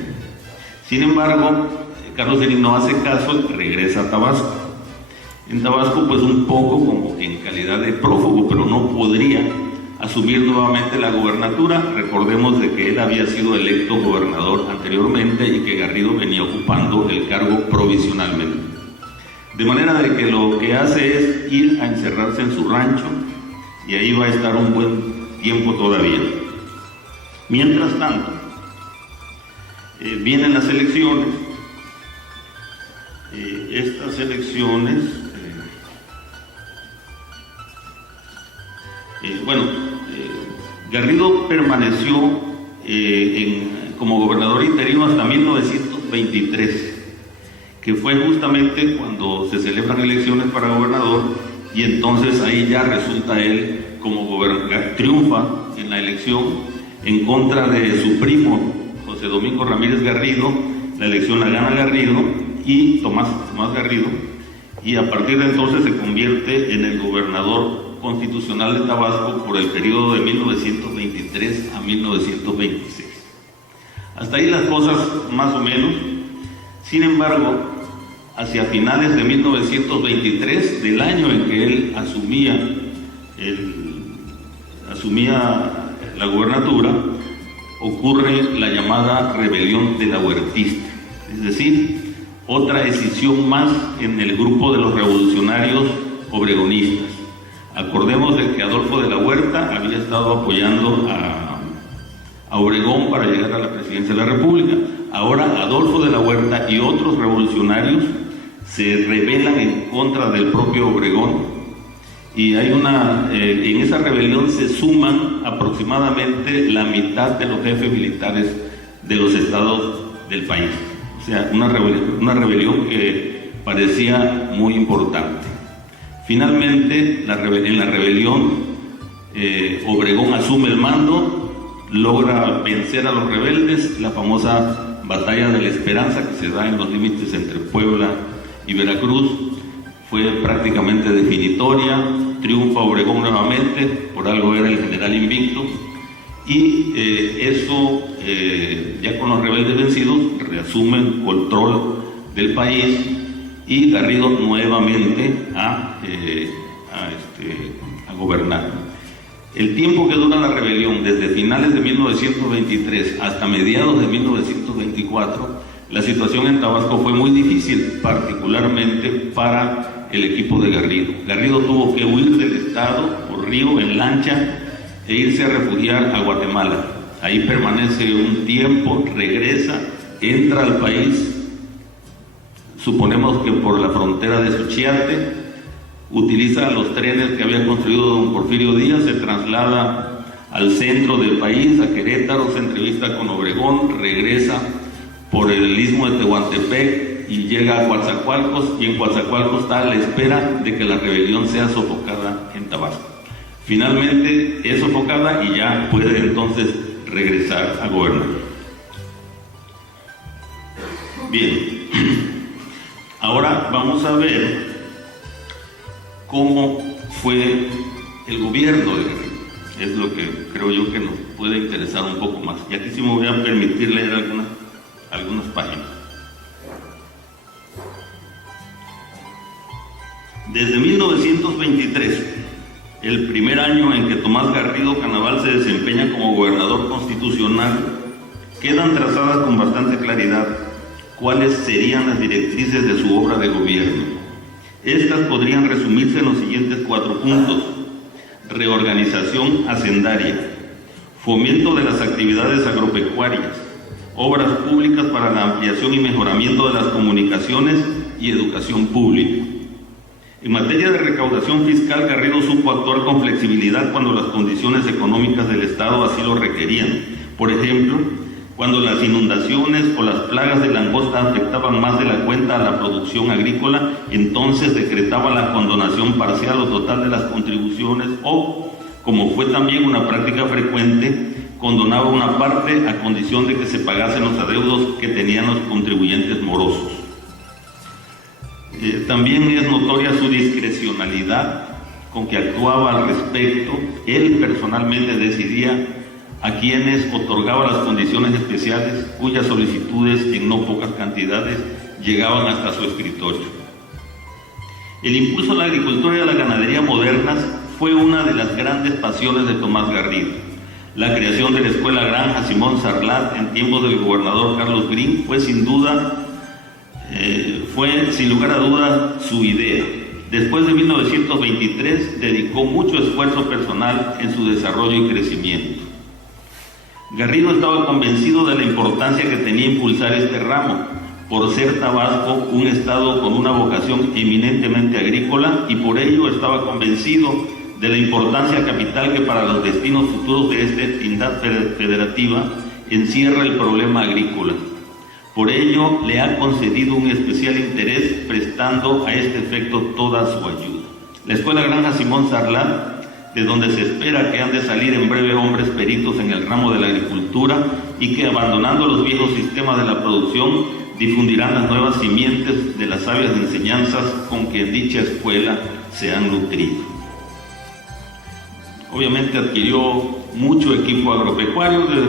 Sin embargo, Carlos Green no hace caso y regresa a Tabasco. En Tabasco, pues un poco como que en calidad de prófugo, pero no podría asumir nuevamente la gobernatura. Recordemos de que él había sido electo gobernador anteriormente y que Garrido venía ocupando el cargo provisionalmente. De manera de que lo que hace es ir a encerrarse en su rancho y ahí va a estar un buen tiempo todavía. Mientras tanto, vienen las elecciones. Estas elecciones, Garrido permaneció como gobernador interino hasta 1923, que fue justamente cuando se celebran elecciones para gobernador, y entonces ahí ya resulta él como gobernador, triunfa en la elección en contra de su primo José Domingo Ramírez Garrido. La elección la gana Garrido y Tomás Garrido, y a partir de entonces se convierte en el gobernador constitucional de Tabasco por el periodo de 1923 a 1926. Hasta ahí las cosas más o menos. Sin embargo, hacia finales de 1923, del año en que él asumía la gubernatura, ocurre la llamada rebelión de la Huertista, es decir, otra escisión más en el grupo de los revolucionarios obregonistas. Acordemos de que Adolfo de la Huerta había estado apoyando a Obregón para llegar a la presidencia de la República. Ahora Adolfo de la Huerta y otros revolucionarios se rebelan en contra del propio Obregón, y hay en esa rebelión se suman aproximadamente la mitad de los jefes militares de los estados del país. O sea, una rebelión que parecía muy importante. Finalmente, en la rebelión, Obregón asume el mando, logra vencer a los rebeldes, la famosa Batalla de la Esperanza, que se da en los límites entre Puebla y Veracruz, fue prácticamente definitoria. Triunfa Obregón nuevamente, por algo era el general invicto, y ya con los rebeldes vencidos, reasumen control del país, y Garrido nuevamente a gobernar. El tiempo que dura la rebelión, desde finales de 1923 hasta mediados de 1924, la situación en Tabasco fue muy difícil, particularmente para el equipo de Garrido. Garrido tuvo que huir del estado por río en lancha e irse a refugiar a Guatemala. Ahí permanece un tiempo, regresa, entra al país, suponemos que por la frontera de Suchiate, utiliza los trenes que había construido don Porfirio Díaz, se traslada al centro del país, a Querétaro, se entrevista con Obregón, regresa por el istmo de Tehuantepec y llega a Coatzacoalcos, y en Coatzacoalcos está a la espera de que la rebelión sea sofocada en Tabasco. Finalmente es sofocada y ya puede entonces regresar a gobernar. Bien, ahora vamos a ver cómo fue el gobierno de Garrido. Es lo que creo yo que nos puede interesar un poco más. Y aquí sí me voy a permitir leer algunas páginas. Desde 1923, el primer año en que Tomás Garrido Canaval se desempeña como gobernador constitucional, quedan trazadas con bastante claridad cuáles serían las directrices de su obra de gobierno. Estas podrían resumirse en los siguientes 4 puntos: reorganización hacendaria, fomento de las actividades agropecuarias, obras públicas para la ampliación y mejoramiento de las comunicaciones y educación pública. En materia de recaudación fiscal, Garrido supo actuar con flexibilidad cuando las condiciones económicas del Estado así lo requerían. Por ejemplo, cuando las inundaciones o las plagas de langosta afectaban más de la cuenta a la producción agrícola, entonces decretaba la condonación parcial o total de las contribuciones o, como fue también una práctica frecuente, condonaba una parte a condición de que se pagasen los adeudos que tenían los contribuyentes morosos. También es notoria su discrecionalidad con que actuaba al respecto. Él personalmente decidía a quienes otorgaba las condiciones especiales, cuyas solicitudes en no pocas cantidades llegaban hasta su escritorio. El impulso a la agricultura y a la ganadería modernas fue una de las grandes pasiones de Tomás Garrido. La creación de la Escuela Granja Simón Sarlat en tiempos del gobernador Carlos Green fue sin lugar a dudas su idea. Después de 1923 dedicó mucho esfuerzo personal en su desarrollo y crecimiento. Garrido estaba convencido de la importancia que tenía impulsar este ramo, por ser Tabasco un estado con una vocación eminentemente agrícola, y por ello estaba convencido de la importancia capital que para los destinos futuros de esta entidad federativa encierra el problema agrícola. Por ello le ha concedido un especial interés, prestando a este efecto toda su ayuda. La Escuela Granja Simón Sarlat, de donde se espera que han de salir en breve hombres peritos en el ramo de la agricultura y que, abandonando los viejos sistemas de la producción, difundirán las nuevas simientes de las sabias enseñanzas con que en dicha escuela se han nutrido. Obviamente adquirió mucho equipo agropecuario, de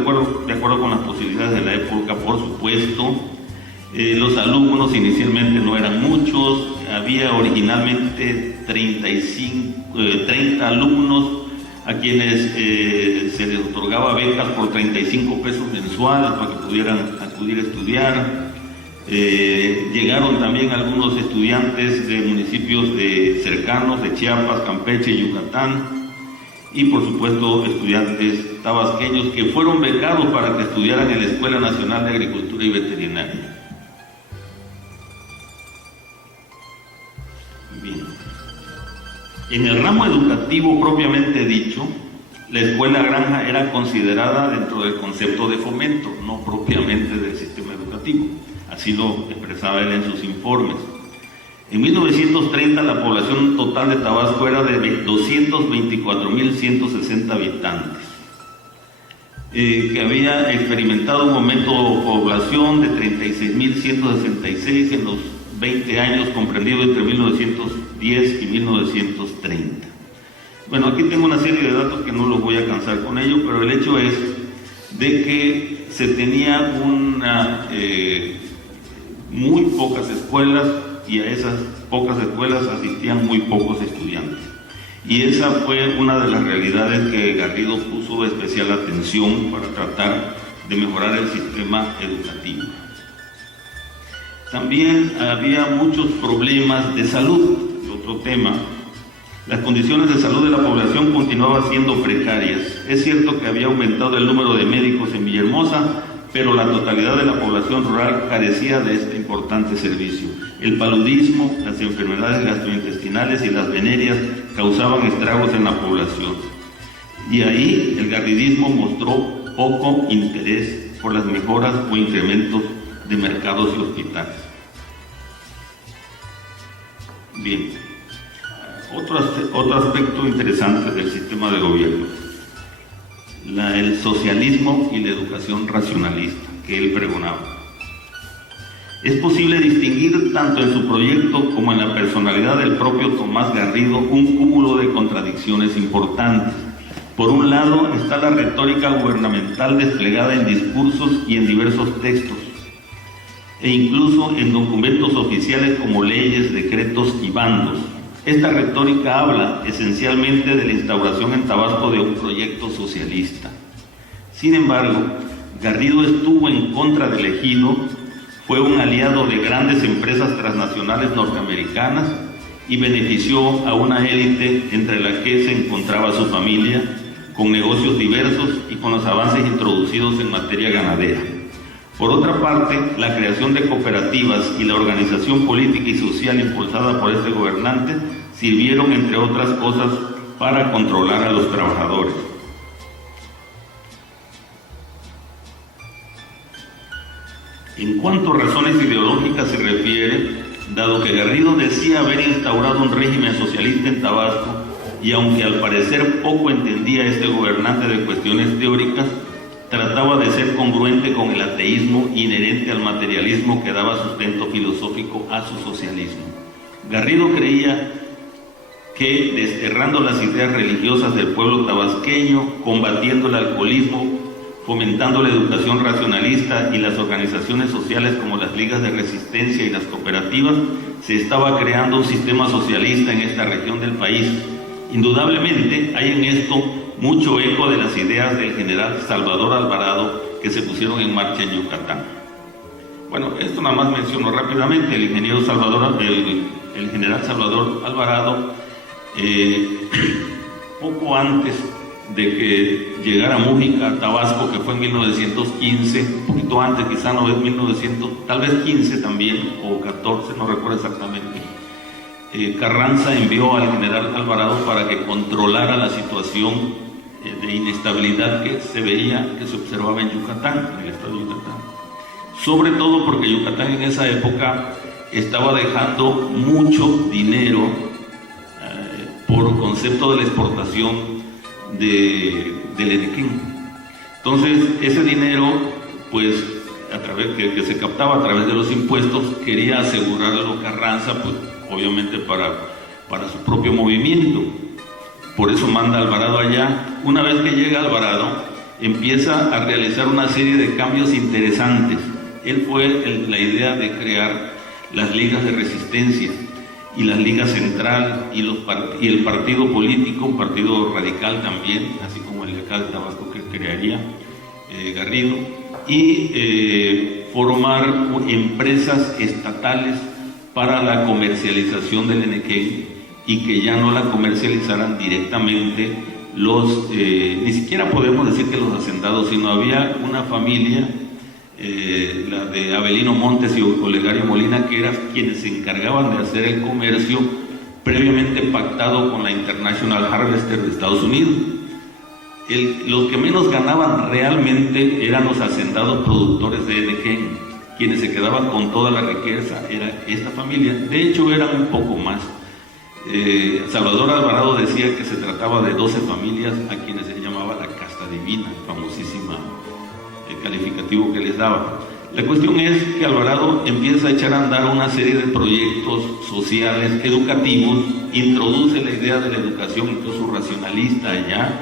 acuerdo con las posibilidades de la época, por supuesto. Los alumnos inicialmente no eran muchos, había originalmente 30 alumnos a quienes se les otorgaba becas por 35 pesos mensuales para que pudieran acudir a estudiar. Llegaron también algunos estudiantes de municipios cercanos de Chiapas, Campeche y Yucatán, y por supuesto estudiantes tabasqueños que fueron becados para que estudiaran en la Escuela Nacional de Agricultura y Veterinaria. Bien. En el ramo educativo propiamente dicho, la Escuela Granja era considerada dentro del concepto de fomento, no propiamente del sistema educativo. Así lo expresaba él en sus informes. En 1930 la población total de Tabasco era de 224.160 habitantes, que había experimentado un aumento de población de 36.166 en los 20 años comprendidos entre 1910 y 1930. Bueno, aquí tengo una serie de datos que no los voy a cansar con ello, pero el hecho es de que se tenía muy pocas escuelas, y a esas pocas escuelas asistían muy pocos estudiantes. Y esa fue una de las realidades que Garrido puso especial atención para tratar de mejorar el sistema educativo. También había muchos problemas de salud, otro tema. Las condiciones de salud de la población continuaban siendo precarias. Es cierto que había aumentado el número de médicos en Villahermosa, pero la totalidad de la población rural carecía de este importante servicio. El paludismo, las enfermedades gastrointestinales y las venerias causaban estragos en la población. Y ahí el garridismo mostró poco interés por las mejoras o incrementos de mercados y hospitales. Bien, otro aspecto interesante del sistema de gobierno, el socialismo y la educación racionalista que él pregonaba. Es posible distinguir tanto en su proyecto como en la personalidad del propio Tomás Garrido un cúmulo de contradicciones importantes. Por un lado está la retórica gubernamental desplegada en discursos y en diversos textos, e incluso en documentos oficiales como leyes, decretos y bandos. Esta retórica habla esencialmente de la instauración en Tabasco de un proyecto socialista. Sin embargo, Garrido estuvo en contra del ejido, fue un aliado de grandes empresas transnacionales norteamericanas y benefició a una élite entre la que se encontraba su familia, con negocios diversos y con los avances introducidos en materia ganadera. Por otra parte, la creación de cooperativas y la organización política y social impulsada por este gobernante sirvieron, entre otras cosas, para controlar a los trabajadores. En cuanto a razones ideológicas se refiere, dado que Garrido decía haber instaurado un régimen socialista en Tabasco, y aunque al parecer poco entendía este gobernante de cuestiones teóricas, trataba de ser congruente con el ateísmo inherente al materialismo que daba sustento filosófico a su socialismo. Garrido creía que, desterrando las ideas religiosas del pueblo tabasqueño, combatiendo el alcoholismo, fomentando la educación racionalista y las organizaciones sociales como las ligas de resistencia y las cooperativas, se estaba creando un sistema socialista en esta región del país. Indudablemente hay en esto mucho eco de las ideas del general Salvador Alvarado que se pusieron en marcha en Yucatán. Bueno, esto nada más menciono rápidamente. El general Salvador Alvarado, poco antes de que llegara Mújica a Tabasco, que fue en 1915, un poquito antes, quizá no es 1900, tal vez 15 también, o 14, no recuerdo exactamente, Carranza envió al general Alvarado para que controlara la situación de inestabilidad que se veía, que se observaba en Yucatán, en el estado de Yucatán. Sobre todo porque Yucatán en esa época estaba dejando mucho dinero por concepto de la exportación del Enequén. Entonces, ese dinero, pues, que se captaba a través de los impuestos, quería asegurarlo Carranza, pues, obviamente para su propio movimiento. Por eso manda a Alvarado allá. Una vez que llega Alvarado, empieza a realizar una serie de cambios interesantes. Él fue la idea de crear las ligas de resistencia y las ligas central y el partido político, un partido radical también, así como el de acá de Tabasco que crearía Garrido, y formar empresas estatales para la comercialización del Enequén, y que ya no la comercializaran directamente ni siquiera podemos decir que los hacendados, sino había una familia, la de Avelino Montes y Olegario Molina, que eran quienes se encargaban de hacer el comercio previamente pactado con la International Harvester de Estados Unidos. Los que menos ganaban realmente eran los hacendados productores de Enequén. Quienes se quedaban con toda la riqueza era esta familia. De hecho, eran un poco más. Salvador Alvarado decía que se trataba de 12 familias a quienes se llamaba la casta divina, famosísima calificativo que les daba. La cuestión es que Alvarado empieza a echar a andar una serie de proyectos sociales, educativos, introduce la idea de la educación incluso racionalista allá,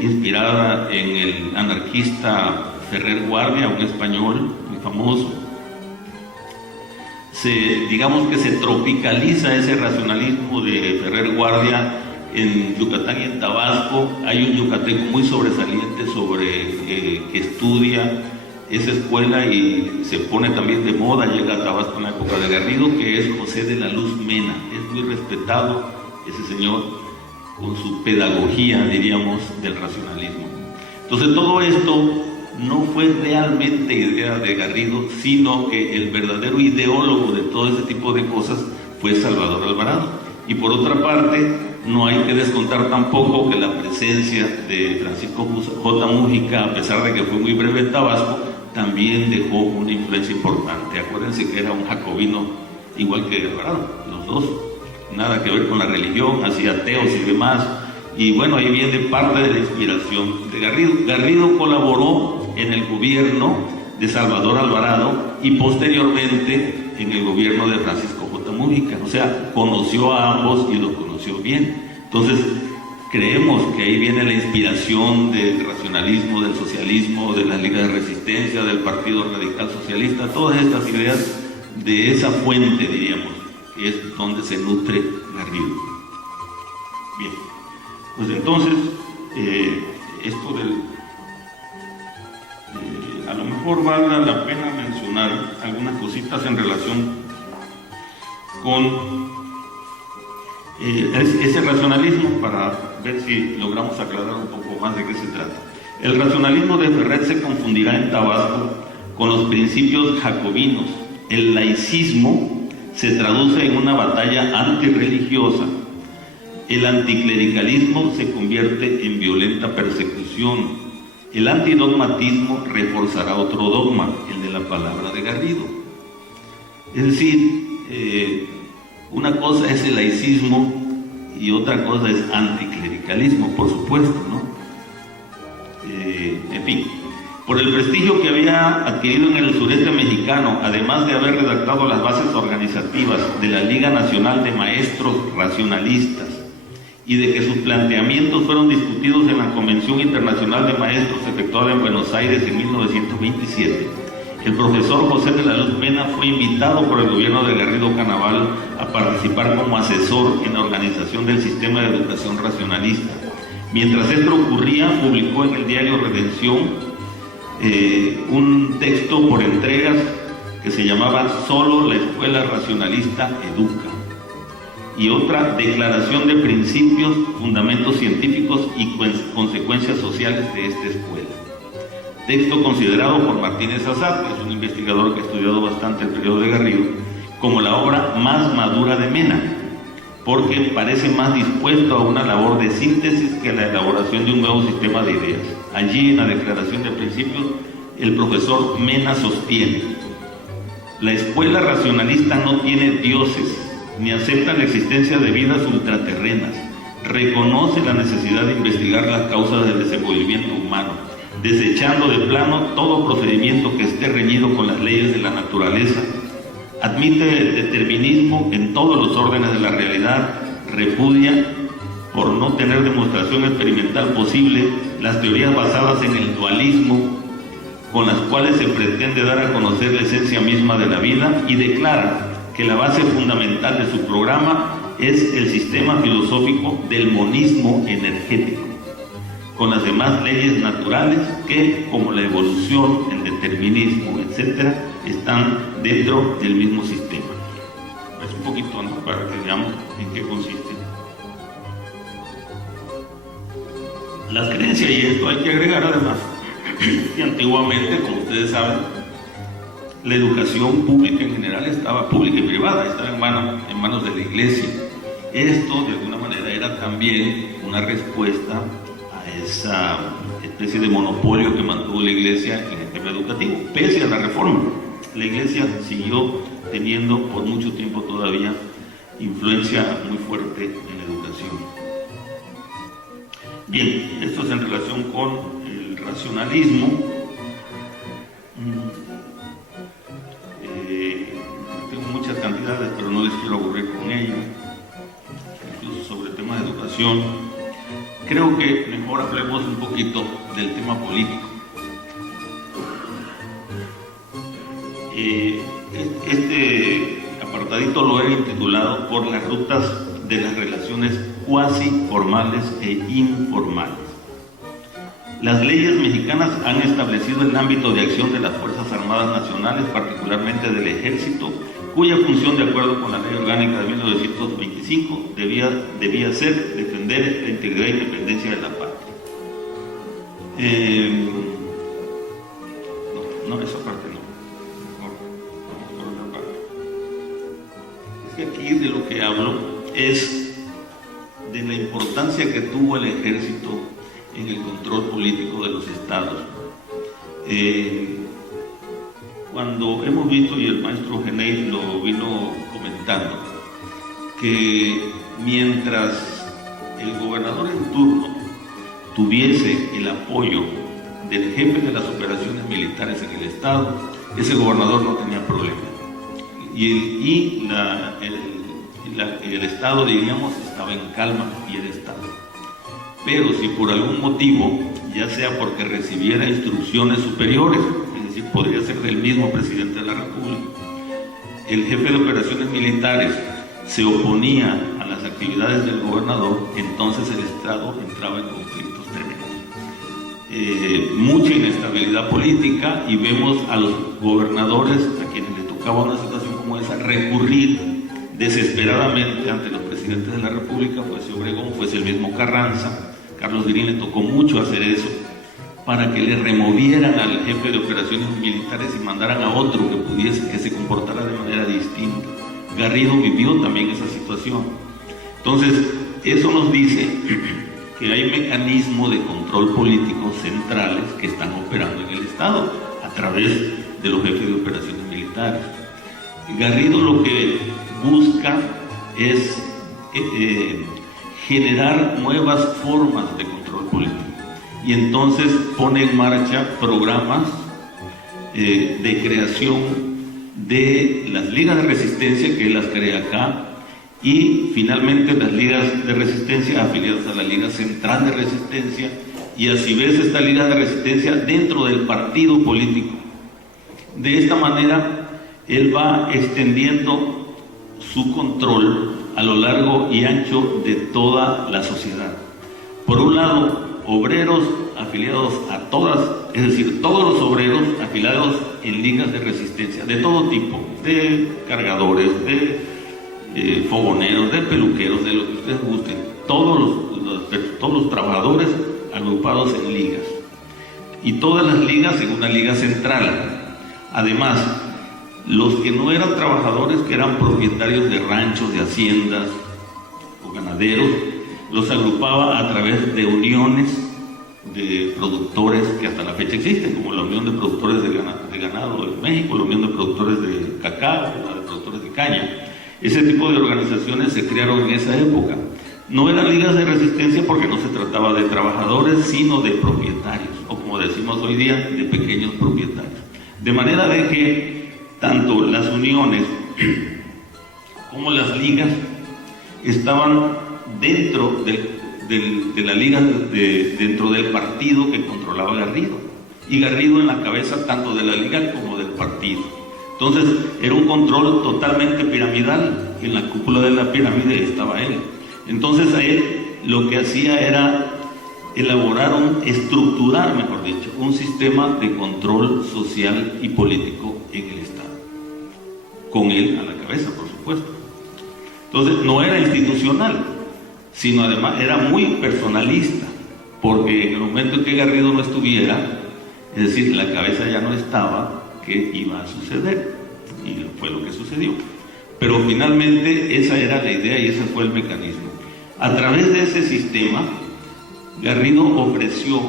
inspirada en el anarquista Ferrer Guardia, un español muy famoso. Digamos que se tropicaliza ese racionalismo de Ferrer Guardia en Yucatán y en Tabasco. Hay un yucateco muy sobresaliente que estudia esa escuela y se pone también de moda, llega a Tabasco en la época de Garrido, que es José de la Luz Mena. Es muy respetado ese señor con su pedagogía, diríamos, del racionalismo. Entonces todo esto no fue realmente idea de Garrido, sino que el verdadero ideólogo de todo ese tipo de cosas fue Salvador Alvarado. Y por otra parte, no hay que descontar tampoco que la presencia de Francisco J. Mújica, a pesar de que fue muy breve en Tabasco, también dejó una influencia importante. Acuérdense que era un jacobino igual que Alvarado, los dos, nada que ver con la religión, hacía ateos y demás. Y bueno, ahí viene parte de la inspiración de Garrido. Garrido colaboró en el gobierno de Salvador Alvarado y posteriormente en el gobierno de Francisco J. Mújica. O sea, conoció a ambos y los conoció bien. Entonces, creemos que ahí viene la inspiración del racionalismo, del socialismo, de las ligas de resistencia, del Partido Radical Socialista, todas estas ideas de esa fuente, diríamos. que es donde se nutre Garrido. Bien, pues entonces, esto a lo mejor vale la pena mencionar algunas cositas en relación con ese racionalismo, para ver si logramos aclarar un poco más de qué se trata. El racionalismo de Ferret se confundirá en Tabasco con los principios jacobinos. El laicismo se traduce en una batalla antirreligiosa. El anticlericalismo se convierte en violenta persecución. El antidogmatismo reforzará otro dogma, el de la palabra de Garrido. Es decir, una cosa es el laicismo y otra cosa es anticlericalismo, por supuesto, ¿no? En fin, por el prestigio que había adquirido en el sureste mexicano, además de haber redactado las bases organizativas de la Liga Nacional de Maestros Racionalistas y de que sus planteamientos fueron discutidos en la Convención Internacional de Maestros efectuada en Buenos Aires en 1927, el profesor José de la Luz Mena fue invitado por el gobierno de Garrido Canaval a participar como asesor en la organización del sistema de educación racionalista. Mientras esto ocurría, publicó en el diario Redención un texto por entregas que se llamaba Solo la Escuela Racionalista Educa, y otra, Declaración de Principios, Fundamentos Científicos y Consecuencias Sociales de esta escuela. Texto considerado por Martínez Assad, que es un investigador que ha estudiado bastante el periodo de Garrido, como la obra más madura de Mena, porque parece más dispuesto a una labor de síntesis que a la elaboración de un nuevo sistema de ideas. Allí, en la Declaración de Principios, el profesor Mena sostiene: la escuela racionalista no tiene dioses, ni acepta la existencia de vidas ultraterrenas, reconoce la necesidad de investigar las causas del desenvolvimiento humano, desechando de plano todo procedimiento que esté reñido con las leyes de la naturaleza, admite el determinismo en todos los órdenes de la realidad, repudia, por no tener demostración experimental posible, las teorías basadas en el dualismo, con las cuales se pretende dar a conocer la esencia misma de la vida, y declara que la base fundamental de su programa es el sistema filosófico del monismo energético, con las demás leyes naturales que, como la evolución, el determinismo, etc., están dentro del mismo sistema. Es un poquito, ¿no?, para que veamos en qué consiste. Las creencias, y esto hay que agregar además, que antiguamente, como ustedes saben, la educación pública en general estaba, pública y privada, estaba en manos de la iglesia. Esto, de alguna manera, era también una respuesta a esa especie de monopolio que mantuvo la iglesia en el tema educativo. Pese a la reforma, la iglesia siguió teniendo por mucho tiempo todavía influencia muy fuerte en la educación. Bien, esto es en relación con el racionalismo. Tengo muchas cantidades, pero no les quiero aburrir con ello. Incluso sobre el tema de educación, creo que mejor hablemos un poquito del tema político. Este apartadito lo he intitulado por las rutas de las relaciones cuasi formales e informales. Las leyes mexicanas han establecido el ámbito de acción de las Fuerzas Armadas Nacionales, particularmente del Ejército, cuya función, de acuerdo con la Ley Orgánica de 1925, debía ser defender la integridad e independencia de la patria. No, esa parte no. Vamos por otra parte. Es que aquí de lo que hablo es de la importancia que tuvo el Ejército en el control político de los estados. Cuando hemos visto, y el maestro Genei lo vino comentando, que mientras el gobernador en turno tuviese el apoyo del jefe de las operaciones militares en el estado, ese gobernador no tenía problema. Y el estado, diríamos, estaba en calma y el estado. Pero si por algún motivo, ya sea porque recibiera instrucciones superiores, es decir, podría ser del mismo presidente de la República, el jefe de operaciones militares se oponía a las actividades del gobernador, entonces el Estado entraba en conflictos tremendos. Mucha inestabilidad política, y vemos a los gobernadores a quienes les tocaba una situación como esa recurrir desesperadamente ante los presidentes de la República, fuese Obregón, fuese el mismo Carranza. Carlos Guirín le tocó mucho hacer eso, para que le removieran al jefe de operaciones militares y mandaran a otro que se comportara de manera distinta. Garrido vivió también esa situación. Entonces, eso nos dice que hay mecanismos de control político centrales que están operando en el Estado a través de los jefes de operaciones militares. Garrido lo que busca es generar nuevas formas de control político, y entonces pone en marcha programas de creación de las ligas de resistencia, que él las crea acá, y finalmente las ligas de resistencia afiliadas a la Liga Central de Resistencia, y a su vez esta liga de resistencia dentro del partido político. De esta manera él va extendiendo su control a lo largo y ancho de toda la sociedad. Por un lado, obreros afiliados a todas, es decir, todos los obreros afiliados en ligas de resistencia de todo tipo, de cargadores, de fogoneros, de peluqueros, de lo que ustedes gusten, todos los trabajadores agrupados en ligas, y todas las ligas en una liga central. Además, los que no eran trabajadores, que eran propietarios de ranchos, de haciendas o ganaderos, los agrupaba a través de uniones de productores que hasta la fecha existen, como la Unión de Productores de Ganado de México, la Unión de Productores de Cacao, la de Productores de Caña. Ese tipo de organizaciones se crearon en esa época. No eran ligas de resistencia porque no se trataba de trabajadores, sino de propietarios, o como decimos hoy día, de pequeños propietarios. De manera de que tanto las uniones como las ligas estaban dentro de la liga, dentro del partido que controlaba Garrido, y Garrido en la cabeza tanto de la liga como del partido. Entonces era un control totalmente piramidal, en la cúpula de la pirámide estaba él. Entonces a él lo que hacía era estructurar, mejor dicho, un sistema de control social y político en el Estado, con él a la cabeza, por supuesto. Entonces no era institucional, sino además era muy personalista, porque en el momento en que Garrido no estuviera, es decir, la cabeza ya no estaba, ¿qué iba a suceder? Y fue lo que sucedió. Pero finalmente esa era la idea y ese fue el mecanismo. A través de ese sistema, Garrido ofreció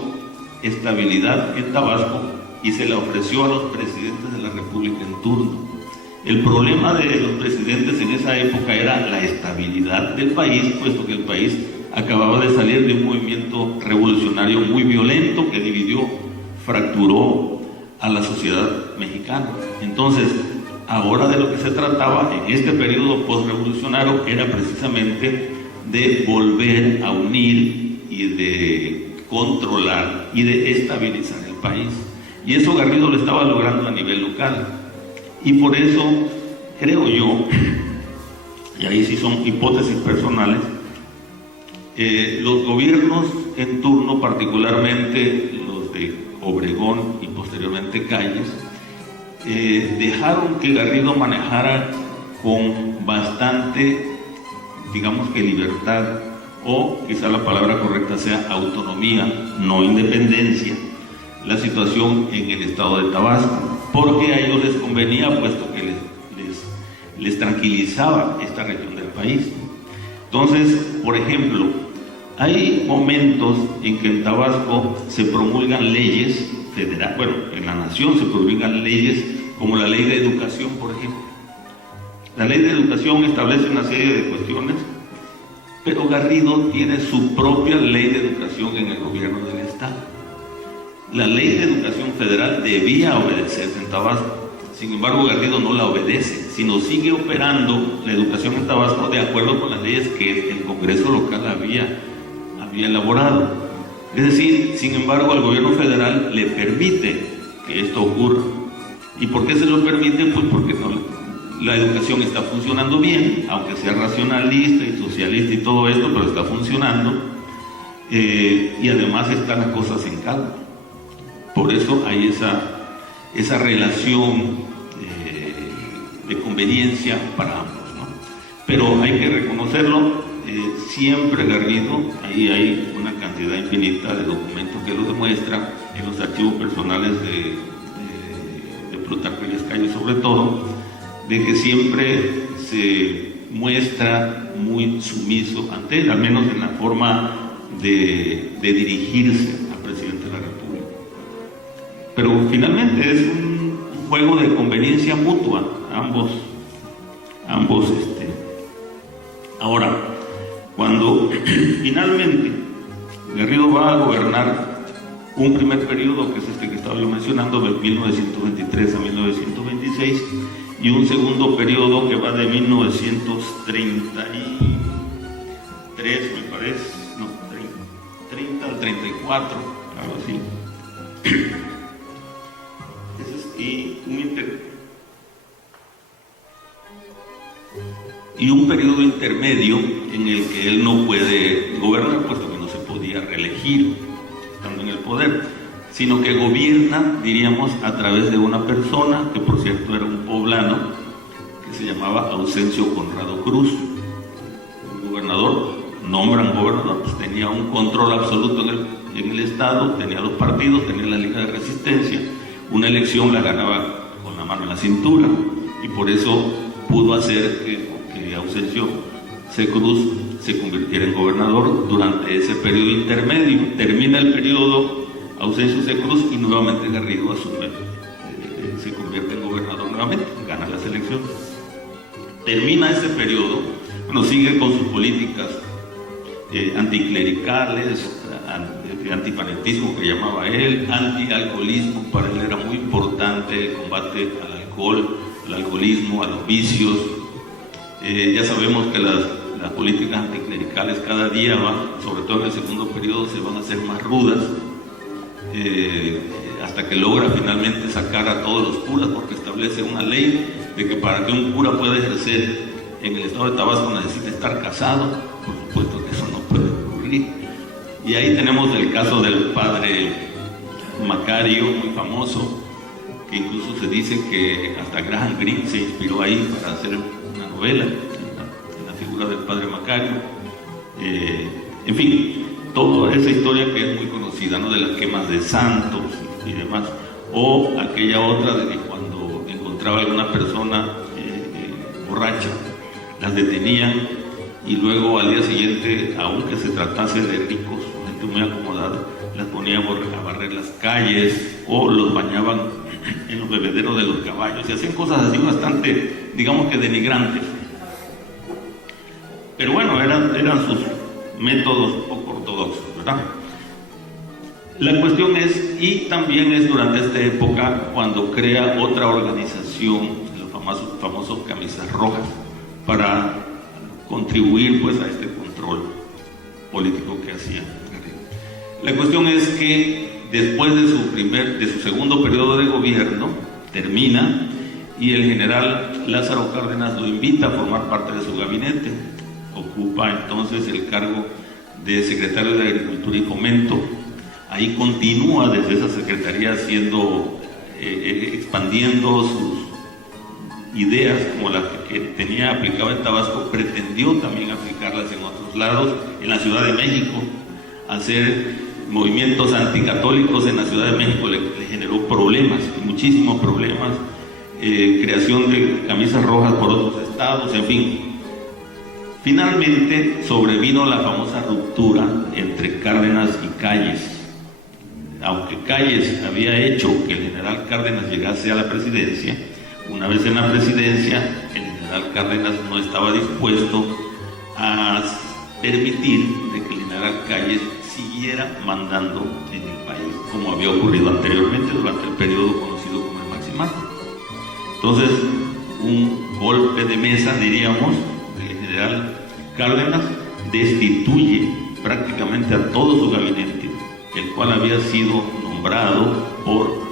estabilidad en Tabasco y se la ofreció a los presidentes de la República en turno. El problema de los presidentes en esa época era la estabilidad del país, puesto que el país acababa de salir de un movimiento revolucionario muy violento que dividió, fracturó a la sociedad mexicana. Entonces, ahora de lo que se trataba en este periodo postrevolucionario era precisamente de volver a unir y de controlar y de estabilizar el país. Y eso Garrido lo estaba logrando a nivel local. Y por eso creo yo, y ahí sí son hipótesis personales, los gobiernos en turno, particularmente los de Obregón y posteriormente Calles, dejaron que Garrido manejara con bastante, digamos que libertad, o quizá la palabra correcta sea autonomía, no independencia, la situación en el estado de Tabasco, porque a ellos les convenía, puesto que les tranquilizaba esta región del país. Entonces, por ejemplo, hay momentos en que en Tabasco se promulgan leyes federales, bueno, en la nación se promulgan leyes como la ley de educación, por ejemplo. La ley de educación establece una serie de cuestiones, pero Garrido tiene su propia ley de educación en el gobierno del Estado. La ley de educación federal debía obedecerse en Tabasco, sin embargo Garrido no la obedece, sino sigue operando la educación en Tabasco de acuerdo con las leyes que el Congreso local había elaborado. Es decir, sin embargo, al gobierno federal le permite que esto ocurra. ¿Y por qué se lo permite? Pues porque la educación está funcionando bien, aunque sea racionalista y socialista y todo esto, pero está funcionando, y además están las cosas en calma. Por eso hay esa relación de conveniencia para ambos, ¿no? Pero hay que reconocerlo, siempre, Garrido, ahí hay una cantidad infinita de documentos que lo demuestran, en los archivos personales de Plutarco Elías Calles sobre todo, de que siempre se muestra muy sumiso ante él, al menos en la forma de dirigirse al presidente de la República. Pero finalmente es un juego de conveniencia mutua, ambos. Ahora, cuando finalmente Garrido va a gobernar un primer periodo, que es este que estaba yo mencionando, de 1923 a 1926, y un segundo periodo que va de 1933, me parece, no, 30 al 34, algo así. Y un periodo intermedio en el que él no puede gobernar, puesto que no se podía reelegir estando en el poder, sino que gobierna, diríamos, a través de una persona, que por cierto era un poblano, que se llamaba Ausencio Conrado Cruz. El gobernador, nombran gobernador, pues tenía un control absoluto en el Estado, tenía los partidos, tenía la Liga de Resistencia, una elección la ganaba con la mano en la cintura, y por eso pudo hacer que Ausencio C. Cruz se convirtiera en gobernador durante ese periodo intermedio. Termina el periodo Ausencio C. Cruz y nuevamente Garrido asume, se convierte en gobernador nuevamente, gana las elecciones. Termina ese periodo, bueno, sigue con sus políticas anticlericales, antipanetismo que llamaba él, antialcoholismo, para él era muy importante el combate al alcohol, al alcoholismo, a los vicios. Ya sabemos que las políticas anticlericales cada día sobre todo en el segundo periodo, se van a hacer más rudas, hasta que logra finalmente sacar a todos los curas, porque establece una ley de que para que un cura pueda ejercer en el estado de Tabasco necesita estar casado. Por supuesto que eso no puede ocurrir. Y ahí tenemos el caso del padre Macario, muy famoso, que incluso se dice que hasta Graham Greene se inspiró ahí para hacer una novela en la figura del padre Macario. En fin, toda esa historia que es muy conocida, ¿no?, de las quemas de santos y demás, o aquella otra de que cuando encontraba alguna persona borracha, las detenían y luego al día siguiente, aunque se tratase de ricos, gente muy acomodada, las ponían a barrer las calles o los bañaban en los bebederos de los caballos y hacían cosas así bastante, digamos que denigrantes. Pero bueno, eran sus métodos poco ortodoxos, ¿verdad? La cuestión es, y también es durante esta época cuando crea otra organización, los famosos Camisas Rojas, para contribuir pues a este control político que hacía. La cuestión es que después de su segundo periodo de gobierno, termina, y el general Lázaro Cárdenas lo invita a formar parte de su gabinete. Ocupa entonces el cargo de secretario de Agricultura y Fomento. Ahí continúa desde esa secretaría expandiendo sus ideas como las que tenía aplicado en Tabasco, pretendió también aplicarlas en otros lados, en la Ciudad de México, hacer movimientos anticatólicos en la Ciudad de México le generó problemas, muchísimos problemas, creación de camisas rojas por otros estados, en fin. Finalmente sobrevino la famosa ruptura entre Cárdenas y Calles. Aunque Calles había hecho que el general Cárdenas llegase a la presidencia, una vez en la presidencia, el general Cárdenas no estaba dispuesto a permitir de que el general Calles siguiera mandando en el país, como había ocurrido anteriormente durante el periodo conocido como el Maximato. Entonces, un golpe de mesa, diríamos, del general Cárdenas destituye prácticamente a todo su gabinete, el cual había sido nombrado o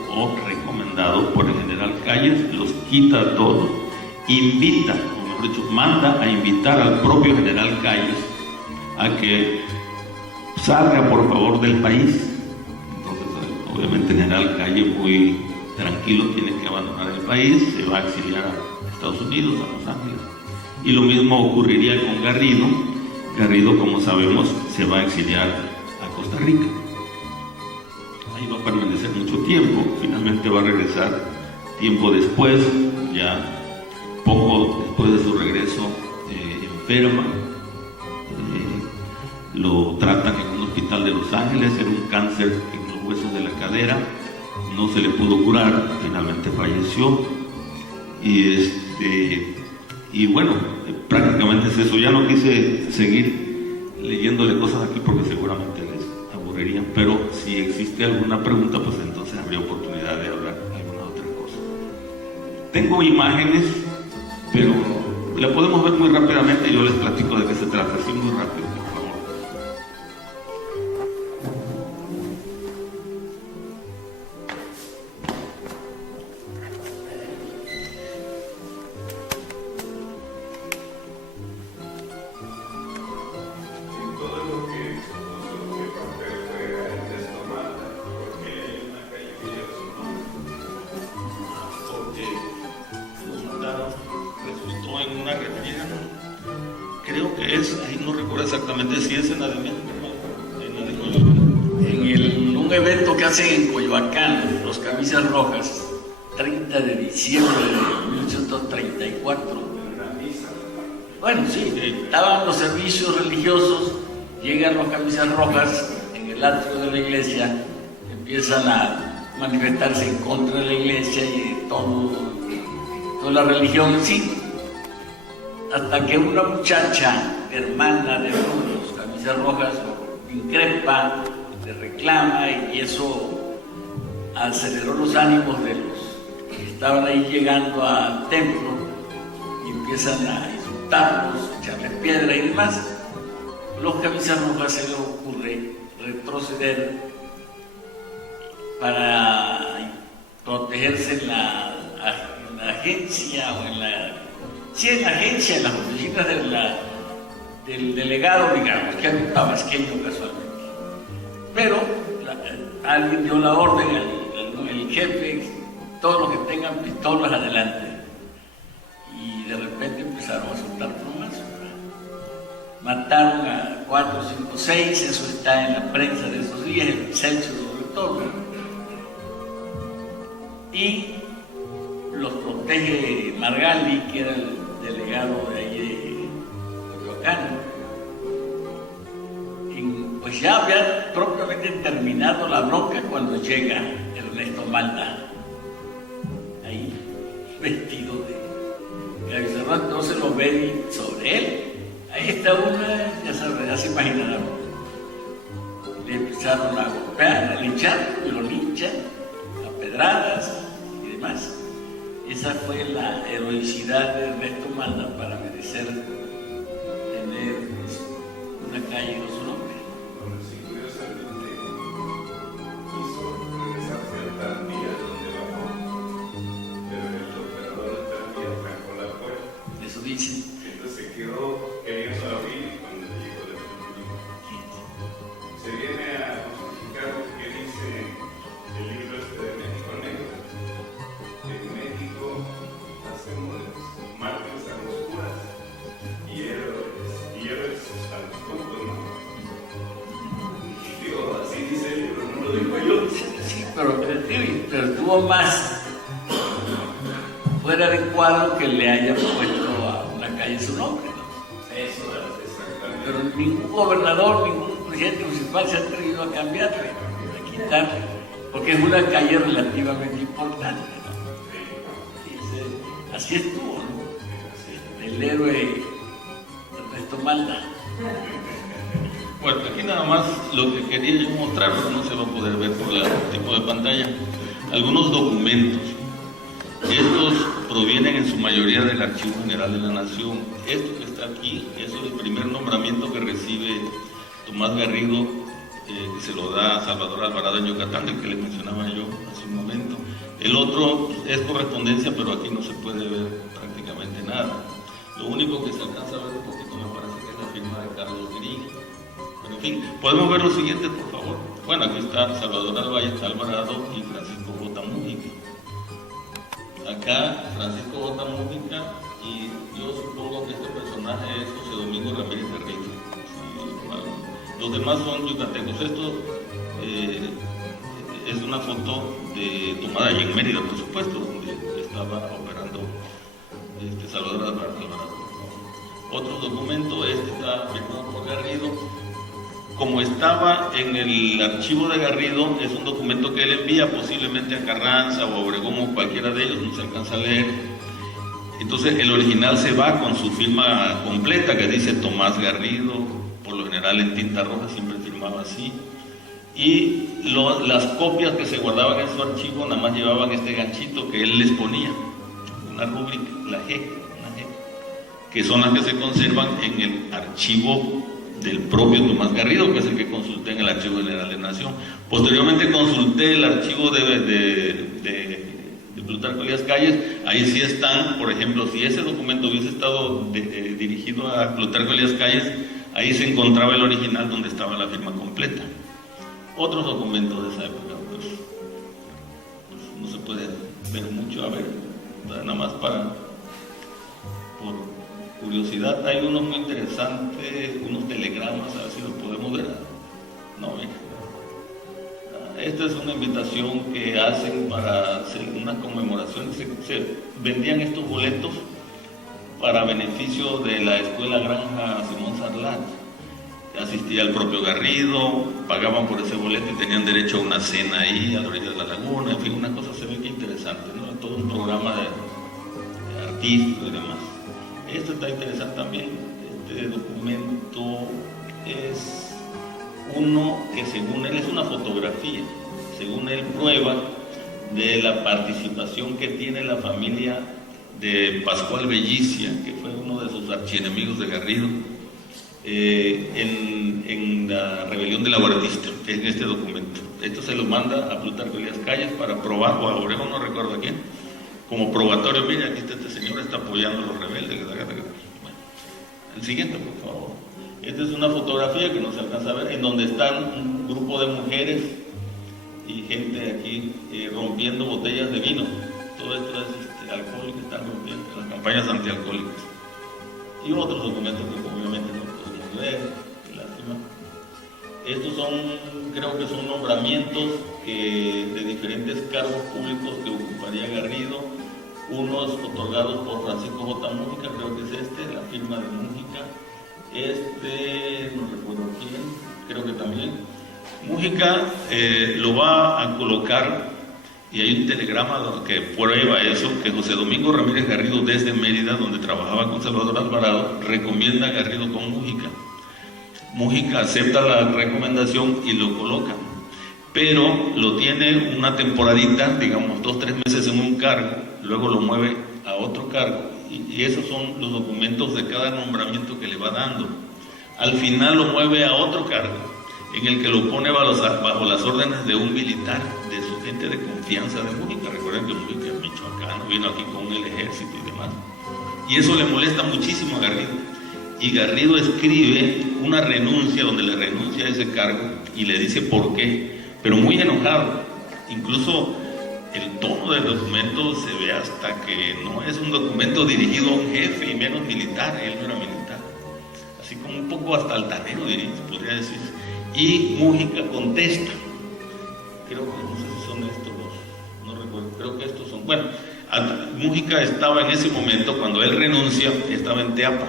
recomendado por el general Calles, los quita a todos invita, o mejor dicho, manda a invitar al propio general Calles a que salga por favor del país. Entonces, obviamente, el general Calles, muy tranquilo, tiene que abandonar el país, se va a exiliar a Estados Unidos, a Los Ángeles. Y lo mismo ocurriría con Garrido. Garrido, como sabemos, se va a exiliar a Costa Rica. Ahí va a permanecer mucho tiempo, finalmente va a regresar tiempo después, ya poco después de su regreso, enferma. Lo tratan en un hospital de Los Ángeles, era un cáncer en los huesos de la cadera, no se le pudo curar, finalmente falleció. Y bueno, prácticamente es eso. Ya no quise seguir leyéndole cosas aquí porque seguramente les aburrirían, pero si existe alguna pregunta, pues entonces habría oportunidad de hablar alguna otra cosa. Tengo imágenes, pero la podemos ver muy rápidamente y yo les platico de qué se trata, así muy rápido, por favor. Creo que es, ahí no recuerdo exactamente si es en la de México. En un evento que hacen en Coyoacán, los Camisas Rojas, 30 de diciembre de 1834. Bueno, sí, estaban los servicios religiosos, llegan los Camisas Rojas en el atrio de la iglesia, empiezan a manifestarse en contra de la iglesia y de toda la religión en sí. Hasta que una muchacha, hermana de uno de los Camisas Rojas, lo increpa, le reclama, y eso aceleró los ánimos de los que estaban ahí llegando al templo y empiezan a insultarlos, a echarles piedra y demás. Los Camisas Rojas se les ocurre retroceder para protegerse en la agencia o en la agencia, en las oficinas del delegado, digamos, que era tabasqueño casualmente. Pero alguien dio la orden, el jefe, todos los que tengan pistolas adelante. Y de repente empezaron a soltar plumas. Mataron a 4, 5, 6, eso está en la prensa de esos días, en el censo sobre todo. Y los protege Margali, que era el delegado de ahí de Coyoacán. Pues ya había propiamente terminado la bronca cuando llega Ernesto Malda, ahí vestido de cabizarrón, no se lo ve ni sobre él. Ahí está una, ya se imaginarán. Le empezaron a golpear, a linchar, y lo linchan a pedradas y demás. Esa fue la heroicidad de Ernesto Malda para merecer tener una calle con su nombre. Bueno, sí, curiosamente quiso regresarse al tranvía donde bajó, pero el operador del tranvía trancó la puerta. Eso dicen. Entonces se quedó queriendo abrir cuando llegó del tranvía. Se viene a justificar lo que dice el libro de México Negro. En México hacemos mártires a los curas y héroes a los tontos, ¿no? Digo, así dice el libro, no lo digo yo. Sí, pero tuvo más fuera de cuadro que le hayan puesto a una calle su nombre, ¿no? Eso es exactamente. Pero ningún gobernador, ningún presidente municipal se ha atrevido a cambiarle, a quitarle, porque es una calle relativamente importante, ¿no? Así estuvo, ¿no? El héroe Ernesto Malda. Bueno, aquí nada más lo que quería yo mostrar, pero no se va a poder ver por el tipo de pantalla, algunos documentos. Estos provienen en su mayoría del Archivo General de la Nación. Esto que está aquí es el primer nombramiento que recibe Tomás Garrido, que se lo da a Salvador Alvarado en Yucatán, del que les mencionaba yo hace un momento. El otro es correspondencia, pero aquí no se puede ver prácticamente nada. Lo único que se alcanza a ver un poquito me parece que es la firma de Carlos Grillo. Pero en fin, podemos ver los siguientes, por favor. Bueno, aquí está Salvador Alvarado y Francisco J. Mújica. Acá Francisco J. Mújica, y yo supongo que este personaje es José Domingo Ramírez Garrido. Sí, bueno, los demás son yucatecos. Esto es una foto tomada allí en Mérida, por supuesto, donde estaba operando Salvador Alvarado. Otro documento, está firmado por Garrido. Como estaba en el archivo de Garrido, es un documento que él envía posiblemente a Carranza o a Obregón o cualquiera de ellos, no se alcanza a leer. Entonces el original se va con su firma completa que dice Tomás Garrido, por lo general en tinta roja, siempre firmaba así. Y las copias que se guardaban en su archivo nada más llevaban este ganchito que él les ponía, una rúbrica, una G, que son las que se conservan en el archivo del propio Tomás Garrido, que es el que consulté en el Archivo General de Nación. Posteriormente consulté el archivo de Plutarco Elías Calles. Ahí sí están, por ejemplo, si ese documento hubiese estado dirigido a Plutarco Elías Calles, ahí se encontraba el original donde estaba la firma completa. Otros documentos de esa época, pues no se puede ver mucho. A ver, nada más por curiosidad, hay unos muy interesantes, unos telegramas, a ver si los podemos ver. No, mira. Esta es una invitación que hacen para hacer una conmemoración. Se vendían estos boletos para beneficio de la Escuela Granja Simón Sarlat. Asistía el propio Garrido, pagaban por ese boleto y tenían derecho a una cena ahí a la orilla de la laguna. En fin, una cosa se ve que interesante, ¿no? Todo un programa de artístico y demás. Esto está interesante también. Este documento es uno que, según él, es una fotografía. Según él, prueba de la participación que tiene la familia de Pascual Bellicia, que fue uno de sus archienemigos de Garrido, en la rebelión de la Guardista, que es en este documento. Esto se lo manda a Plutarco Elías Calles para probar, o a Obregón, no recuerdo a quién, como probatorio. Mira, aquí está este señor, está apoyando a los rebeldes. Bueno, el siguiente, por favor. Esta es una fotografía que no se alcanza a ver, en donde están un grupo de mujeres y gente aquí rompiendo botellas de vino. Todo esto es alcohol que están rompiendo, las campañas antialcohólicas. Y otros documentos que obviamente no podemos ver, lástima. Estos son, creo que son nombramientos de diferentes cargos públicos que ocuparía Garrido, unos otorgados por Francisco J. Mújica, creo que es la firma de Mújica. No recuerdo quién, creo que también. Mújica lo va a colocar, y hay un telegrama que prueba eso, que José Domingo Ramírez Garrido, desde Mérida, donde trabajaba con Salvador Alvarado, recomienda a Garrido con Mújica. Mújica acepta la recomendación y lo coloca, pero lo tiene una temporadita, digamos 2 o 3 meses en un cargo, luego lo mueve a otro cargo, y esos son los documentos de cada nombramiento que le va dando. Al final lo mueve a otro cargo, en el que lo pone bajo las órdenes de un militar, de su gente de confianza de Mújica. Recuerden que Mújica es michoacano, vino aquí con el ejército y demás. Y eso le molesta muchísimo a Garrido. Y Garrido escribe una renuncia, donde le renuncia a ese cargo y le dice por qué, pero muy enojado. Incluso el tono del documento se ve hasta que no es un documento dirigido a un jefe, y menos militar. Él no era militar. Así como un poco hasta altanero, podría decir. Y Mújica contesta. Creo que no sé si son estos no recuerdo, creo que estos son. Bueno, Mújica estaba en ese momento, cuando él renuncia, estaba en Teapa.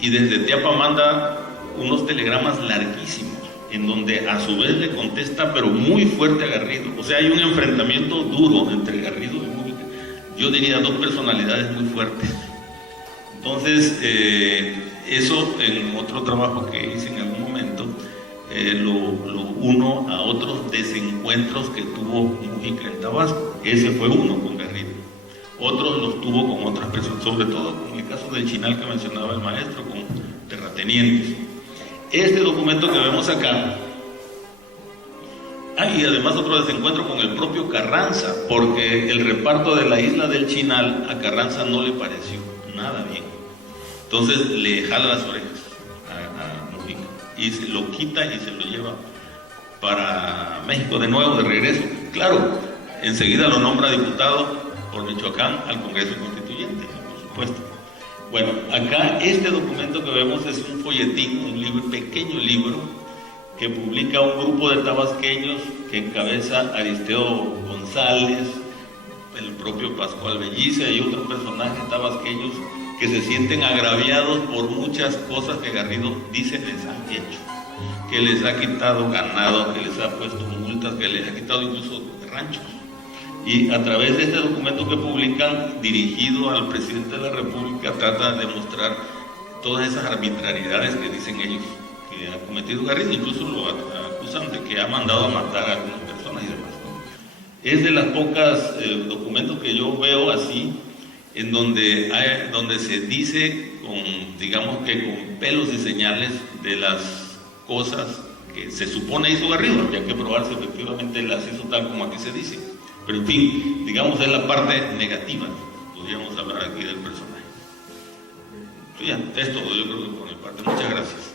Y desde Teapa manda unos telegramas larguísimos, en donde a su vez le contesta, pero muy fuerte a Garrido. O sea, hay un enfrentamiento duro entre Garrido y Mújica. Yo diría 2 personalidades muy fuertes. Entonces, eso en otro trabajo que hice en algún momento, lo uno a otros desencuentros que tuvo Mújica en Tabasco. Ese fue uno con Garrido. Otros los tuvo con otras personas, sobre todo en el caso del Chinal que mencionaba el maestro, con terratenientes. Este documento que vemos acá Y además otro desencuentro con el propio Carranza, porque el reparto de la isla del Chinal a Carranza no le pareció nada bien. Entonces le jala las orejas a Mujica y se lo quita y se lo lleva para México de nuevo, de regreso. Claro, enseguida lo nombra diputado por Michoacán al Congreso Constituyente, por supuesto. Bueno, acá este documento que vemos es un folletín, un libro, pequeño libro, que publica un grupo de tabasqueños que encabeza Aristeo González, el propio Pascual Bellice y otros personajes tabasqueños que se sienten agraviados por muchas cosas que Garrido dice les han hecho, que les ha quitado ganado, que les ha puesto multas, que les ha quitado incluso ranchos. Y a través de este documento que publican, dirigido al presidente de la República, trata de mostrar todas esas arbitrariedades que dicen ellos que ha cometido Garrido, incluso lo acusan de que ha mandado a matar a algunas personas y demás, ¿no? Es de las pocas documentos que yo veo así, en donde se dice digamos que con pelos y señales de las cosas que se supone hizo Garrido, habría que probar si efectivamente las hizo tal como aquí se dice. Pero en fin, digamos es la parte negativa, podríamos hablar aquí del personaje. Ya, es todo, yo creo que por mi parte. Muchas gracias.